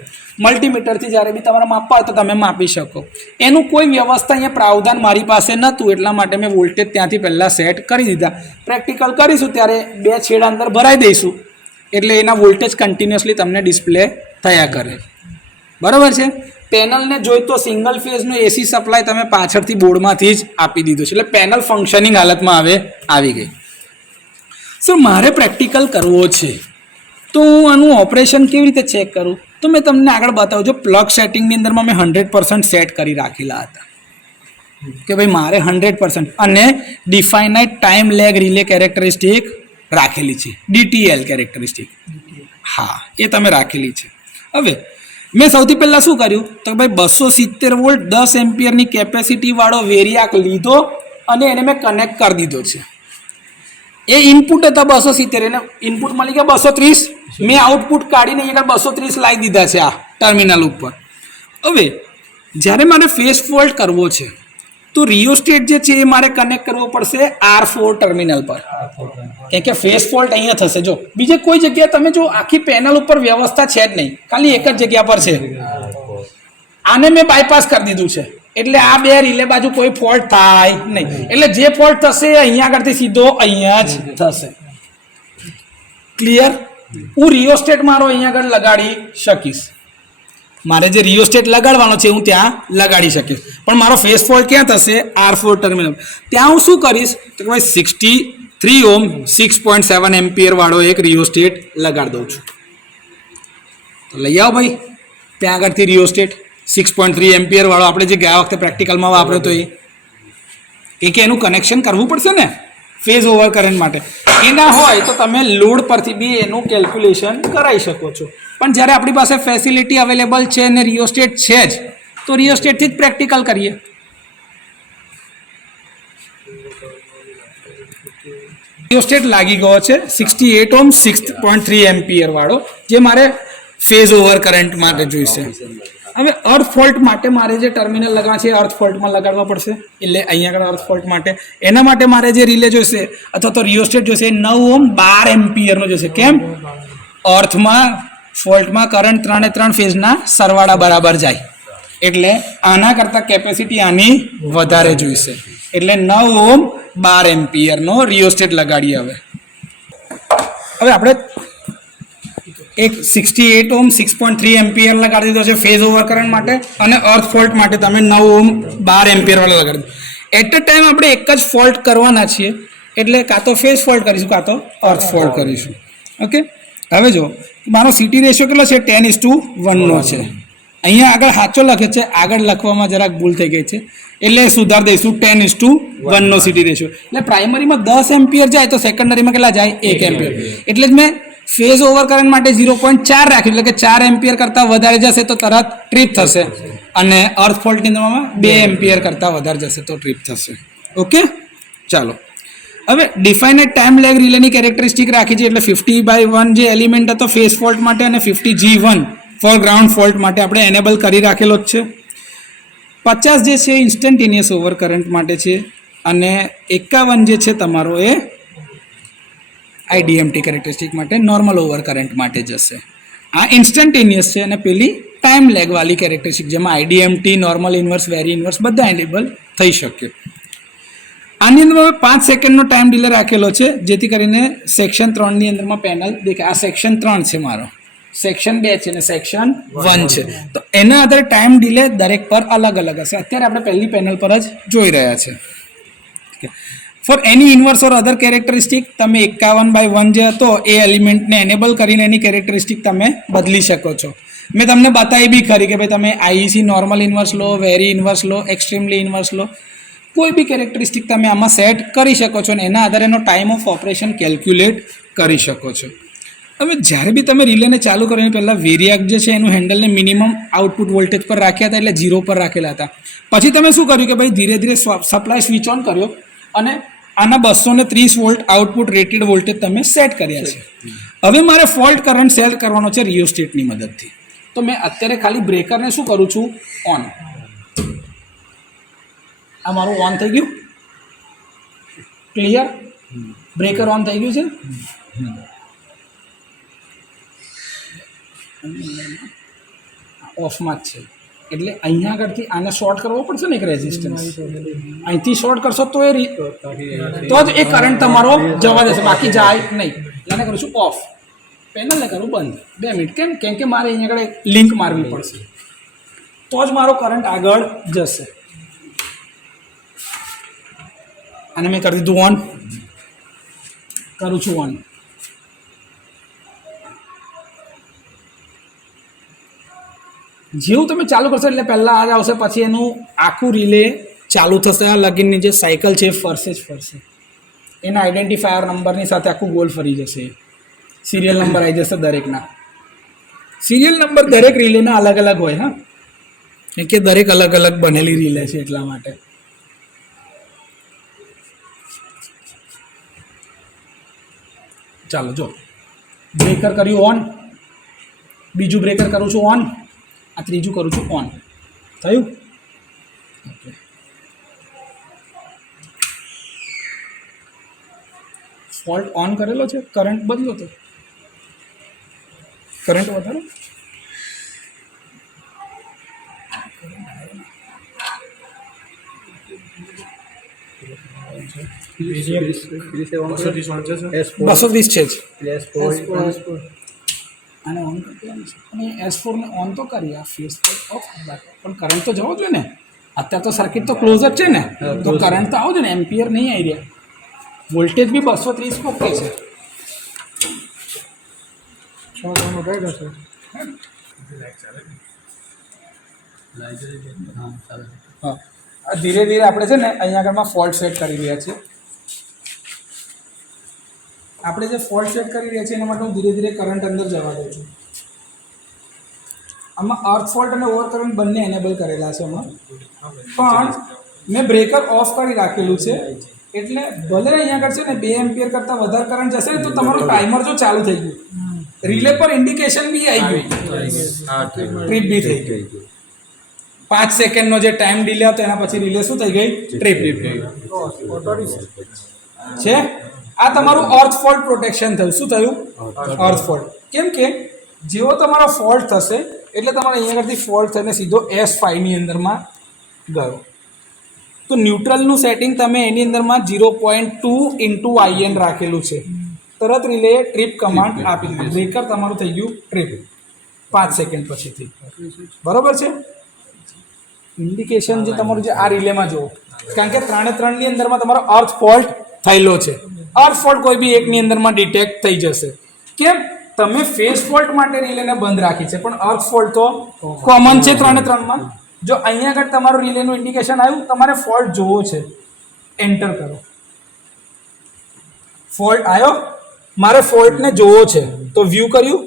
મલ્ટીમીટરથી જ્યારે બી તમારે માપવા હોય તો તમે માપી શકો. એનું કોઈ વ્યવસ્થા અહીંયા પ્રાવધાન મારી પાસે નહોતું, એટલા માટે મેં વોલ્ટેજ ત્યાંથી પહેલાં સેટ કરી દીધા. પ્રેક્ટિકલ કરીશું ત્યારે 2 છેડા અંદર ભરાઈ દઈશું એટલે એના વોલ્ટેજ કન્ટિન્યુઅસલી તમને ડિસ્પ્લે થયા કરે. બરાબર છે. પેનલને જોઈ તો સિંગલ ફેઝનો એસી સપ્લાય તમે પાછળથી બોર્ડમાંથી જ આપી દીધો છે, એટલે પેનલ ફંક્શનિંગ હાલતમાં હવે આવી ગઈ. સર મારે પ્રેક્ટિકલ કરવો છે તો હું આનું ઓપરેશન કેવી રીતે ચેક કરું? તો મેં તમને આગળ બતાવું. જો પ્લગ સેટિંગની અંદરમાં મેં 100% સેટ કરી રાખેલા હતા કે ભાઈ મારે 100% અને ડિફાઇનાઇટ ટાઈમ લેગ રિલે કેરેક્ટરિસ્ટિક રાખેલી છે, DTL કેરેક્ટરિસ્ટિક. હા, એ તમે રાખેલી છે. હવે મેં સૌથી પહેલાં શું કર્યું તો ભાઈ 270 વોલ્ટ 10 એમ્પિયરની કેપેસિટીવાળો વેરિયાક લીધો અને એને મેં કનેક્ટ કરી દીધો છે. એ ઇનપુટ હતા 270, એને ઇનપુટ મળી ગયા 230. મેં આઉટપુટ કાઢીને અહીંયા 230 લાવી દીધા છે આ ટર્મિનલ ઉપર. હવે જ્યારે મારે ફેઝ ફોલ્ટ કરવો છે તો રિયોસ્ટેટ જે છે એ મારે કનેક્ટ કરવો પડશે R4 ટર્મિનલ પર, કેમ કે ફેઝ ફોલ્ટ અહીંયા થશે. જો બીજે કોઈ જગ્યાએ તમે જો આખી પેનલ ઉપર વ્યવસ્થા છે જ નહીં, ખાલી એક જ જગ્યા પર છે. આને મેં બાયપાસ કરી દીધું છે એટલે આ 2 રિલે બાજુ કોઈ ફોલ્ટ થાય નહીં. એટલે જે ફોલ્ટ થશે અહીંયા આગળથી સીધો અહીંયા જ થશે. ક્લિયર? હું રિયોસ્ટેટ મારો અહીંયા આગળ લગાડી શકીશ. મારે જે રિયોસ્ટેટ લગાડવાનો છે હું ત્યાં લગાડી શકીશ, પણ મારો ફેઝ ફોલ્ટ ક્યાં થશે? R4 terminal. ત્યાં હું શું કરીશ તો ભાઈ 63 ઓહ્મ 6.7 એમ્પિયર વાળો એક રિયોસ્ટેટ લગાડી દઉં છું. તો લઈ આવો ભાઈ ત્યાં આગળથી રિયોસ્ટેટ 6.3 એમ્પિયર વાળો આપણે જે ગયા વખતે પ્રેક્ટિકલમાં વાપર્યો તો એ કે એનું કનેક્શન કરવું પડશે ને ફેઝ ઓવર કરંટ માટે. એ ના હોય તો તમે લોડ પરથી બી એનું કેલ્ક્યુલેશન કરાવી શકો છો. પણ જ્યારે આપણી પાસે ફેસિલિટી અવેલેબલ છે અને રિયોસ્ટેટ છે જ તો રિયોસ્ટેટથી જ પ્રેક્ટિકલ કરીએ. રિયોસ્ટેટ લાગી ગયો છે 68 ઓહ્મ 6.3 એમ્પિયર વાળો, જે મારે ફેઝ ઓવર કરંટ માટે જોઈશે. હવે અર્થ ફોલ્ટ માટે મારે જે ટર્મિનલ લગાવવા છે અર્થ ફોલ્ટમાં લગાડવા પડશે. એટલે અહીંયા આગળ અર્થ ફોલ્ટ માટે એના માટે મારે જે રિલે જોઈશે અથવા તો રિયોસ્ટેટ જોઈશે 9 ઓહ્મ 12 એમ્પિયરનો જોઈશે. કેમ? અર્થમાં ફોલ્ટમાં કરંટ 3 ફેઝના સરવાળા બરાબર જાય, એટલે આના કરતાં કેપેસિટી આની વધારે જોઈશે. એટલે 9 ઓહ્મ 12 એમ્પિયરનો રિયોસ્ટેટ લગાડીએ. હવે આપણે એક 68 ઓહ્મ 6.3 એમ્પિયર લગાડી દીધો છે ફેઝ ઓવર કરંટ માટે, અને અર્થ ફોલ્ટ માટે તમે 9 ઓહ્મ 12 એમ્પિયર વાળો લગાડી દો. એટ અ ટાઈમ આપણે એક જ ફોલ્ટ કરવાના છીએ, એટલે કાં તો ફેઝ ફોલ્ટ કરીશું કાં તો અર્થ ફોલ્ટ કરીશું. ઓકે, હવે જો મારો સીટી રેશિયો કેટલો છે? 10:1 નો છે. અહીંયા આગળ સાચો લખે છે, આગળ લખવામાં જરાક ભૂલ થઈ ગઈ છે એટલે સુધારી દઈશું 10:1 નો સીટી રેશિયો. એટલે પ્રાઇમરીમાં 10 એમ્પિયર જાય તો સેકન્ડરીમાં કેટલા જાય? 1 એમ્પિયર. એટલે જ મેં ફેઝ ઓવર કરંટ માટે 0.4 રાખ્યું, એટલે કે 4 એમ્પિયર કરતાં વધારે જશે તો તરત ટ્રીપ થશે, અને અર્થ ફોલ્ટની અંદરમાં 2 એમ્પિયર કરતાં વધારે જશે તો ટ્રીપ થશે. ઓકે, ચાલો હવે ડિફાઇનેડ ટાઈમ લેગ રિલેની કેરેક્ટરિસ્ટિક રાખી છે. એટલે 50/1 જે એલિમેન્ટ હતો ફેઝ ફોલ્ટ માટે અને 50G1 ફોર ગ્રાઉન્ડ ફોલ્ટ માટે આપણે એનેબલ કરી રાખેલો જ છે. 50 જે છે ઇન્સ્ટન્ટેનિયસ ઓવર કરંટ માટે છે, અને 51 જે છે તમારો એ IDMT કેરેક્ટરિસ્ટિક માટે નોર્મલ ઓવર કરંટ માટે જશે. આ ઇન્સ્ટન્ટેનિયસ છે અને પેલી ટાઈમ લેગ વાળી કેરેક્ટરિસ્ટિક, જેમાં IDMT normal inverse very inverse બધા એનેબલ થઈ શકે. આની અંદર 5 સેકન્ડનો ટાઈમ ડિલે રાખેલો છે, જેથી કરીને સેક્શન 3ની અંદરમાં પેનલ દેખાય. આ સેક્શન 3 છે મારો, સેક્શન 2 છે અને સેક્શન 1 છે. તો એના આધારે ટાઈમ ડિલે દરેક પર અલગ અલગ હશે. અત્યારે આપણે પહેલી પેનલ પર જ જોઈ રહ્યા છે. ફોર એની ઇન્વર્સ ઓર અધર કેરેક્ટરિસ્ટિક તમે 51/1 જે હતો એ એલિમેન્ટને એનેબલ કરીને એની કેરેક્ટરિસ્ટિક તમે બદલી શકો છો. મેં તમને બતાવી બી ખરી કે ભાઈ તમે આઈઈસી નોર્મલ ઇન્વર્સ લો, વેરી ઇન્વર્સ લો, એક્સ્ટ્રીમલી ઇન્વર્સ લો, કોઈ બી કેરેક્ટરિસ્ટિક તમે આમાં સેટ કરી શકો છો અને એના આધારે એનો ટાઈમ ઓફ ઓપરેશન કેલ્ક્યુલેટ કરી શકો છો. હવે જ્યારે બી તમે રિલેને ચાલુ કરો એની પહેલાં વેરિયાક જે છે એનું હેન્ડલને મિનિમમ આઉટપુટ વોલ્ટેજ પર રાખ્યા હતા, એટલે 0 પર રાખેલા હતા. પછી તમે શું કર્યું કે ભાઈ ધીરે ધીરે સપ્લાય સ્વિચ ઓન કર્યો અને આના 230 વોલ્ટ આઉટપુટ રેટેડ વોલ્ટેજ તમે સેટ કર્યા છે. હવે મારે ફોલ્ટ કરંટ સેટ કરવાનો છે રિયોસ્ટેટની મદદથી. તો મેં અત્યારે ખાલી બ્રેકરને શું કરું છું? ઓન. આ મારું ઓન થઈ ગયું. ક્લિયર? બ્રેકર ઓન થઈ ગયું છે. ઓફમાં જ છે એટલે અહીંયા આગળથી આને શોર્ટ કરવો પડશે ને એક રેઝિસ્ટન્સ. અહીંથી શોર્ટ કરશો તો તો જ એ કરંટ તમારો જવા દેશે, બાકી જાય નહીં. એને કરું છું ઓફ, પેનલને કરું બંધ. 2 મિનિટ. કેમ કે મારે અહીંયા આગળ લિંક મારવી પડશે તો જ મારો કરંટ આગળ જશે. અને મેં કરી દીધું ઓન. કરું છું ઓન. જેવું તમે ચાલુ કરશો એટલે પહેલાં આ જ આવશે, પછી એનું આખું રિલે ચાલુ થશે. આ લગીનની જે સાયકલ છે એ ફરશે જ ફરશે. એના આઈડેન્ટિફાયર નંબરની સાથે આખું ગોલ ફરી જશે. સિરિયલ નંબર આવી જશે દરેકના. સિરિયલ નંબર દરેક રિલેના અલગ અલગ હોય. હા, કેમ કે દરેક અલગ અલગ બનેલી રિલે છે એટલા માટે. ચાલો જો બ્રેકર કર્યું ઓન, બીજું બ્રેકર કરું છું ઓન, આ ત્રીજું કરું છું ઓન. થયું? ઓકે. ફોલ્ટ ઓન કરેલો છે, કરંટ બદલો તો કરંટ વધારો. બસો 20 છે જ. આને ઓન કરી અને S4 ને ઓન તો કરી, આ ફેસ ઓફ, પણ કરંટ તો જવો જોઈએ ને. અત્યારે તો સર્કિટ તો ક્લોઝ જ છે ને, તો કરંટ તો આવો જોઈએ ને. એમ્પિયર નહીં આવી રહ્યા. વોલ્ટેજ બી 230 ઓકે છે. હા, ધીરે ધીરે આપણે છે ને અહીંયા આગળમાં ફોલ્ટ સેટ કરી રહ્યા છીએ. આપણે જે ફોલ્ટ સેટ કરી રહ્યા છીએ એના માટે હું ધીરે ધીરે કરંટ અંદર જવા દઉં છું. આમાં અર્થ ફોલ્ટ અને ઓવર કરંટ બંને એનેબલ કરેલા છે આમાં, પણ મેં બ્રેકર ઓફ કરી રાખેલું છે એટલે ભલે અહીંયા આગળ છે ને 2 એમ્પિયર કરતાં વધારે કરંટ જશે ને તો તમારું ટાઈમર જો ચાલુ થઈ ગયું, રિલે પર ઇન્ડિકેશન બી આવી ગયું, ટ્રીપ બી થઈ ગઈ. 5 સેકન્ડનો જે ટાઈમ ડિલે હતો એના પછી રિલે શું થઈ ગઈ? ટ્રીપ છે. આ તમારું અર્થ ફોલ્ટ પ્રોટેક્શન થયું. શું થયું? અર્થ ફોલ્ટ. કેમ કે જેવો તમારો ફોલ્ટ થશે એટલે તમારે અહીંયા આગળથી ફોલ્ટ થઈને સીધો S5ની અંદરમાં ગયો. તો ન્યુટ્રલનું સેટિંગ તમે એની અંદરમાં 0.2 × IN રાખેલું છે. તરત રિલે ટ્રીપ કમાન્ડ આપી દીધી. બ્રેકર તમારું થઈ ગયું ટ્રીપ 5 સેકન્ડ પછીથી. બરાબર છે? ઇન્ડિકેશન જે તમારું જે આ રિલેમાં જુઓ, કારણ કે 3ની અંદરમાં તમારો અર્થ ફોલ્ટ થયેલો છે. અર્થ ફોલ્ટ કોઈ બી એકની અંદરમાં ડિટેક્ટ થઈ જશે. કેમ? તમે ફેસ ફોલ્ટ માટે રિલેને બંધ રાખી છે, પણ અર્થ ફોલ્ટ તો કોમન છે 3માં. જો અહીંયા આગળ તમારું રિલેનું ઇન્ડિકેશન આવ્યું, તમારે ફોલ્ટ જોવો છે, એન્ટર કરો. ફોલ્ટ આવ્યો, મારે ફોલ્ટને જોવો છે તો વ્યૂ કર્યું.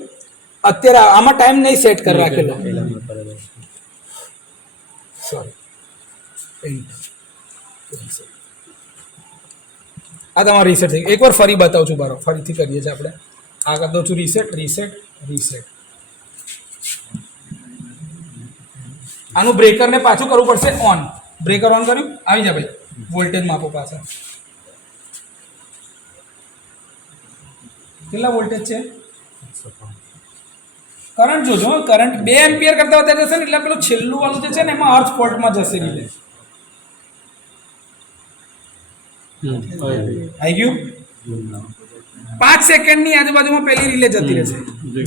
અત્યારે આમાં ટાઈમ નહીં સેટ કરી રાખેલો, સોરી. આ તમારું રીસેટ થઈ ગયું. એકવાર ફરી બતાવું છું. બરાબર, ફરીથી કરીએ છીએ આપણે. આ કરી દઉં છું રીસેટ. આનું બ્રેકરને પાછું કરવું પડશે ઓન. બ્રેકર ઓન કર્યું, આવી જા ભાઈ. વોલ્ટેજ માપો પાછા. કેટલા વોલ્ટેજ છે? કરંટ જોજો. કરંટ 2 એમ્પિયર કરતા વધારે જશે ને એટલે પેલું છેલ્લું વાળું જે છે ને એમાં અર્થ ફોલ્ટમાં જશે રિલે. આવી ગયું? 5 સેકન્ડની આજુબાજુમાં પહેલી રિલે જતી રહેશે.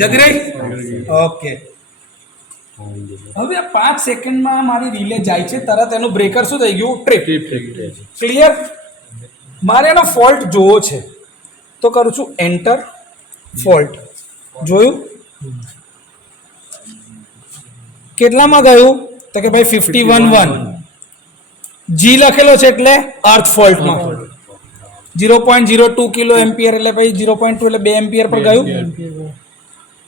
જતી રહી? ઓકે. હવે આ 5 સેકન્ડમાં મારી રિલે જાય છે, તરત એનું બ્રેકર શું થઈ ગયું? ટ્રીપ. ક્લિયર? મારે એનો ફોલ્ટ જોવો છે તો કરું છું એન્ટર. ફોલ્ટ જોયું? કેટલામાં ગયું તો કે ભાઈ 51.1 જી લખેલો છે એટલે અર્થ ફોલ્ટમાં 0.02 કિલો એમ્પિયર એટલે ભાઈ 0.2 એટલે 2 એમ્પિયર પર ગયું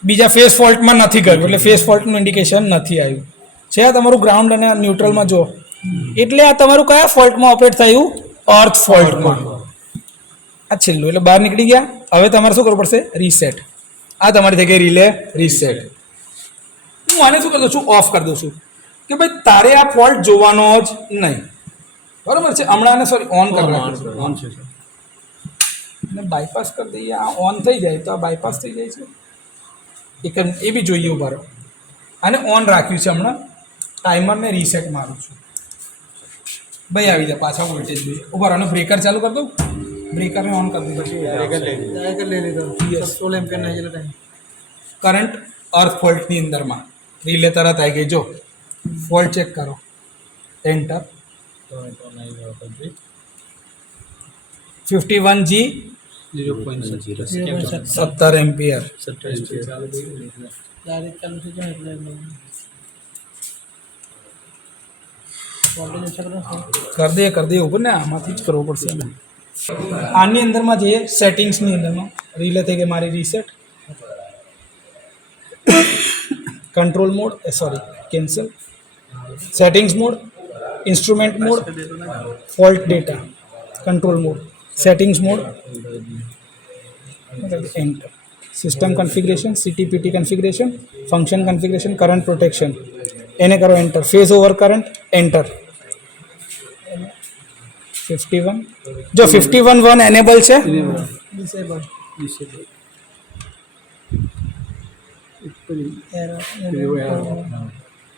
બીજા ફેસ ફોલ્ટમાં નથી ગયું એટલે ફેસ ફોલ્ટનું ઇન્ડિકેશન નથી આવ્યું છે આ તમારું ગ્રાઉન્ડ અને ન્યુટ્રલમાં જો એટલે આ તમારું કયા ફોલ્ટમાં ઓપરેટ થયું અર્થ ફોલ્ટમાં આ છેલ્લું એટલે બહાર નીકળી ગયા હવે તમારે શું કરવું પડશે રીસેટ આ તમારી થઈ ગઈ રિલે રીસેટ હું આને શું કરી દઉં છું ઓફ કરી દઉં છું કે ભાઈ તારે આ ફોલ્ટ જોવાનો જ નહીં બરાબર છે હમણાં આને સોરી ઓન કરી નાખું ઓન છે અને બાયપાસ કરી દઈએ આ ઓન થઈ જાય તો આ બાયપાસ થઈ જાય છે એક એ બી જોઈએ ઉભારો આને ઓન રાખ્યું છે હમણાં ટાઈમરને રીસેટ મારું છું ભાઈ આવી જાય પાછા વોલ્ટેજ જોઈએ ઉભારો અને બ્રેકર ચાલુ કરી દઉં બ્રેકરને ઓન કરી દઉં પછી બ્રેકર લઈ લીધો યસ 16 એમ્પિયર ના જેટલો ટાઈમ કરંટ અર્થ ફોલ્ટની અંદરમાં રિલે તરત આવી ગઈ જો ફોલ્ટ ચેક કરો એન્ટર 51G 17 એમ્પિયર કરી દે ઉપર ને આમાંથી જ કરવું પડશે આની અંદરમાં જઈએ સેટિંગ્સની અંદરમાં રીલે થઈ ગઈ મારી reset control mode sorry cancel settings mode instrument mode fault data control mode settings mode enter system configuration CTPT configuration function configuration current protection એને કરો enter phase over current enter 51 જો 51.1 એનેબલ છે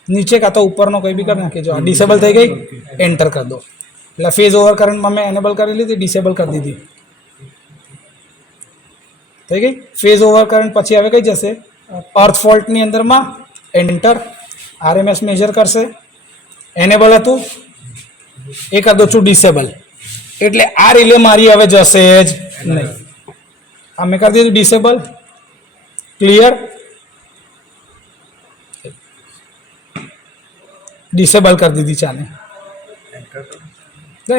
નીચે કાં તો ઉપરનો કોઈ બી કરી નાખે જો આ ડિસેબલ થઈ ગઈ એન્ટર કરી દો એટલે ફેઝ ઓવર કરંટમાં મેં એનેબલ કરી લીધી ડિસેબલ કરી દીધી થઈ ગઈ ફેઝ ઓવર કરંટ પછી હવે કઈ જશે અર્થ ફોલ્ટની અંદરમાં એન્ટર RMS મેજર કરશે એનેબલ હતું એ કરી દો છું ડિસેબલ એટલે આ રિલે મારી હવે જશે જ નહીં આ મેં કરી દીધું ડિસેબલ ક્લિયર ડિસેબલ કરી દીધી ચાલે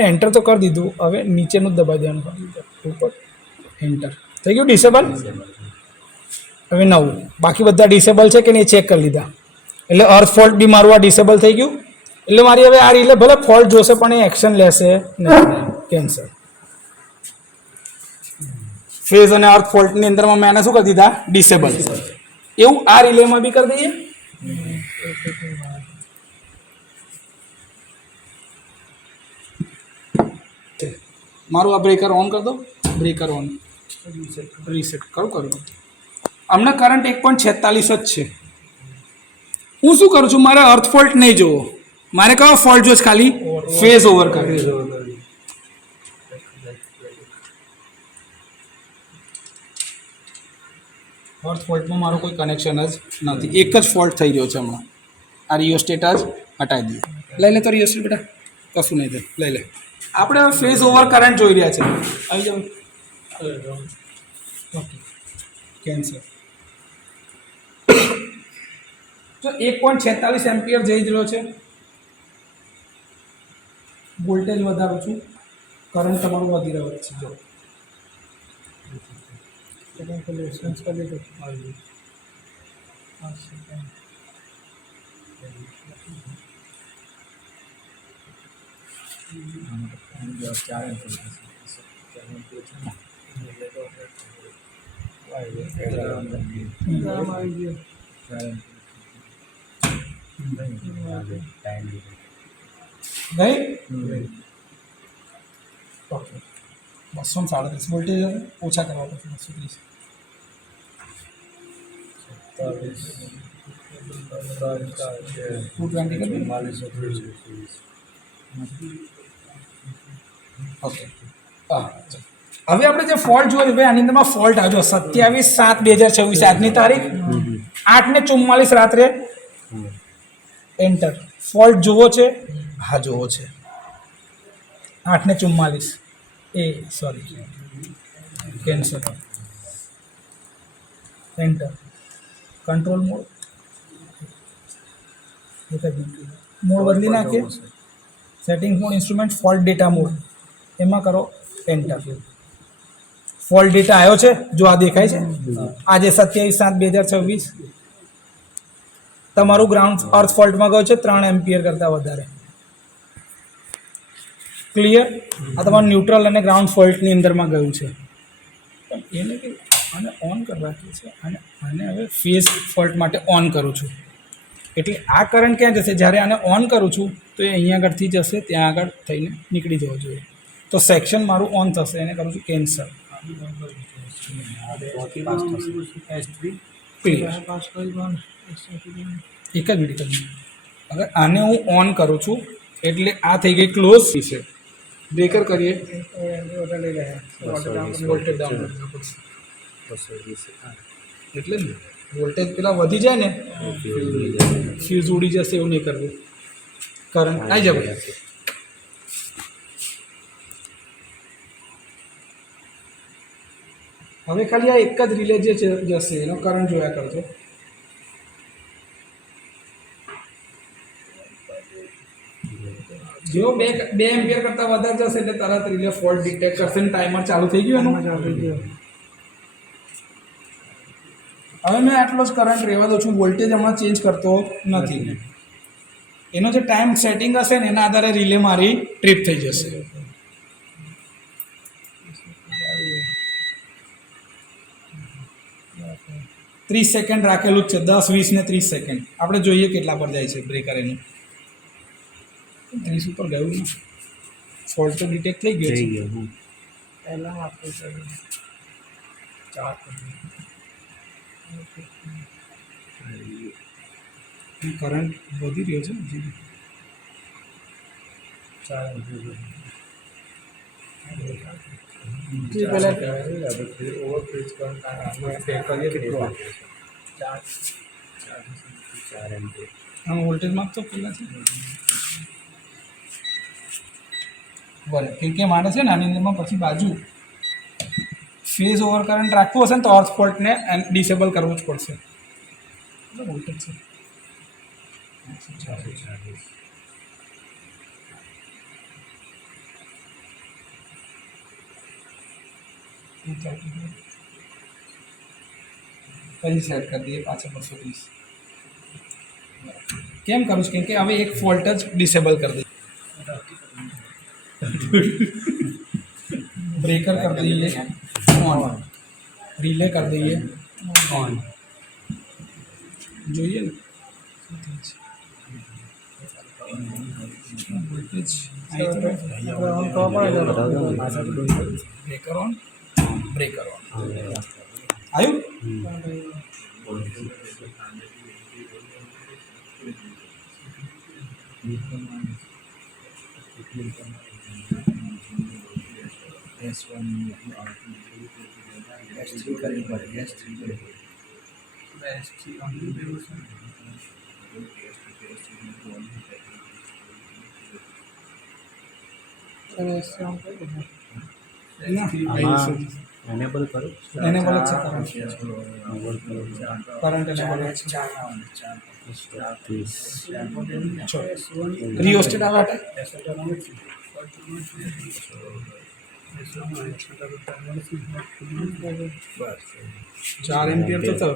એન્ટર તો કરી દીધું હવે નીચેનું જ દબાઈ દેવાનું ઉપર એન્ટર થઈ ગયું ડિસેબલ હવે નવું બાકી બધા ડિસેબલ છે કે નહીં ચેક કરી લીધા એટલે અર્થ ફોલ્ટ બી મારું આ ડિસેબલ થઈ ગયું એટલે મારી હવે આ રિલે ભલે ફોલ્ટ જોશે પણ એ એક્શન લેશે નહીં કેન્સલ ફેઝ અને અર્થ ફોલ્ટની અંદરમાં મેં આને શું કરી દીધા ડિસેબલ એવું આ રિલેમાં બી કરી દઈએ મારું આ બ્રેકર ઓન કરી દો બ્રેકર ઓન રીસેટ કરું હમણાં કરંટ 1.46 જ છે હું શું કરું છું મારે અર્થ ફોલ્ટ નહીં જોવો મારે કયો ફોલ્ટ જોઈશ ખાલી ફેઝ ઓવર કરી અર્થ ફોલ્ટમાં મારું કોઈ કનેક્શન જ નથી એક જ ફોલ્ટ થઈ રહ્યો છે હમણાં આ રિયોસ્ટેટ જ હટાવી દઈએ લઈ લે તો રિયોસ્ટેટ બેટા કશું નહીં થાય લઈ લે આપણે ફેઝ ઓવર કરંટ જોઈ રહ્યા છે આવી જાઓ ઓકે કેન્સલ તો 1.46 એમ્પિયર જઈ રહ્યો છે વોલ્ટેજ વધારું છું કરંટ તમારું વધી રહ્યો છે જો નહીં ઓકે 237 વોલ્ટેજ ઓછા કરવા પડશે 220 ઓકે હા હવે આપણે જે ફોલ્ટ જોઈએ ભાઈ આની અંદરમાં ફોલ્ટ આવ્યો 27/7/2026 આજની તારીખ 8:44 રાત્રે એન્ટર ફોલ્ટ જોવો છે હા જોવો છે 8:44 એ sorry cancel enter control mode એક જ મિનિટ મોડ બદલી નાખીએ setting mode instrument fault data mode એમાં કરો એન્ટર ફોલ્ટ ડેટા આવ્યો છે જો આ દેખાય છે આજે 27/7/2026 તમારું ગ્રાઉન્ડ અર્થ ફોલ્ટમાં ગયો છે 3 એમ્પિયર કરતાં વધારે ક્લિયર આ તમારું ન્યુટ્રલ અને ગ્રાઉન્ડ ફોલ્ટની અંદરમાં ગયું છે પણ એને કે આને ઓન કરવા છે અને આને હવે ફેઝ ફોલ્ટ માટે ઓન કરું છું એટલે આ કરંટ ક્યાં જશે જ્યારે આને ઓન કરું છું તો એ અહીંયા આગળથી જશે ત્યાં આગળ થઈને નીકળી જવો જોઈએ તો સેક્શન મારું ઓન થશે એને કરું છું કેન્સલ એક જ મિનિટ અગર આને હું ઓન કરું છું એટલે આ થઈ ગઈ ક્લોઝ છે બ્રેકર કરીએ વોલ્ટેજ ડાઉન એટલે ને વોલ્ટેજ પેલા વધી જાય ને ફ્યુઝ ઉડી જશે એવું નહીં કરવું કરંટ આવી જાય હવે ખાલી આ એક જ રિલે જે જશે એનો કરંટ જોયા કરજો જો બે એમ્પિયર કરતાં વધારે જશે એટલે તરત રિલે ફોલ્ટ ડિટેક્ટ કરશે ને ટાઈમર ચાલુ થઈ ગયું એનું હવે મેં આટલો જ કરંટ રહેવા દઉં છું વોલ્ટેજ હમણાં ચેન્જ કરતો નથી એનો જે ટાઈમ સેટિંગ હશે ને એના આધારે રિલે મારી ટ્રીપ થઈ જશે 30 સેકન્ડ રાખેલું જ છે 10, 20 ને 30 સેકન્ડ આપણે જોઈએ કેટલા પર જાય છે બ્રેકર એનું 30 ઉપર ગયું ને ફોલ્ટ તો ડિટેક્ટ થઈ ગયો છે પહેલાં આપણે કરંટ વધી રહ્યો છે વોલ્ટેજ માપ તો પેલા છે બરાબર કેમ કે મારે છે ને આની અંદરમાં પછી બાજુ ફેઝ ઓવર કરંટ રાખવું હશે ને તો અર્થ ફોલ્ટને ડિસેબલ કરવું જ પડશે વોલ્ટેજ છે પછી સેટ કરી દઈએ પાછળ 220 કેમ કરું છું કેમ કે હવે એક ફોલ્ટ જ ડિસેબલ કરી દઈએ બ્રેકર કરી દઈએ ઓન રિલે કરી દઈએ ઓન જોઈએ ને voltage breaker on breaker on આવ્યું S3 કરવી પડે S3 એનેબલ કરો એનેબલ છે કરંટ એનેબલ છે રિયોસ્ટેટ આવે છે 4 એમ્પિયર તો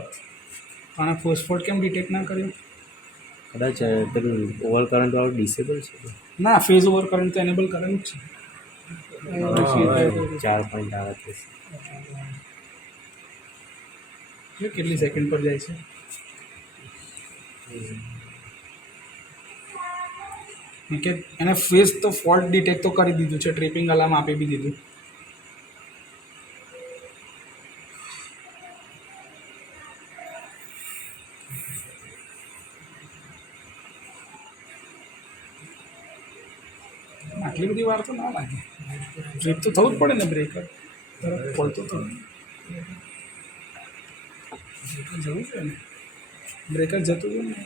પણ આ ફોસ્ફોટ કેમ ડિટેક્ટ ના કર્યું કદાચ પેલું ઓવર કરંટ વાળું ડિસેબલ છે ના ફેઝ ઓવર કરંટ તો એનેબલ કરેલું જ છે 4 પોઈન્ટ આવે છે કેટલી સેકન્ડ પર જાય છે કે એને ફેઝ તો ફોલ્ટ ડિટેક્ટ તો કરી દીધું છે ટ્રિપિંગ અલાર્મ આપી બી દીધું આટલી બધી વાર તો ના લાગે ટ્રીપ તો થવું જ પડે ને બ્રેકર ફોલ્ટ તો થવું જવું છે ને બ્રેકર જતું હતું ને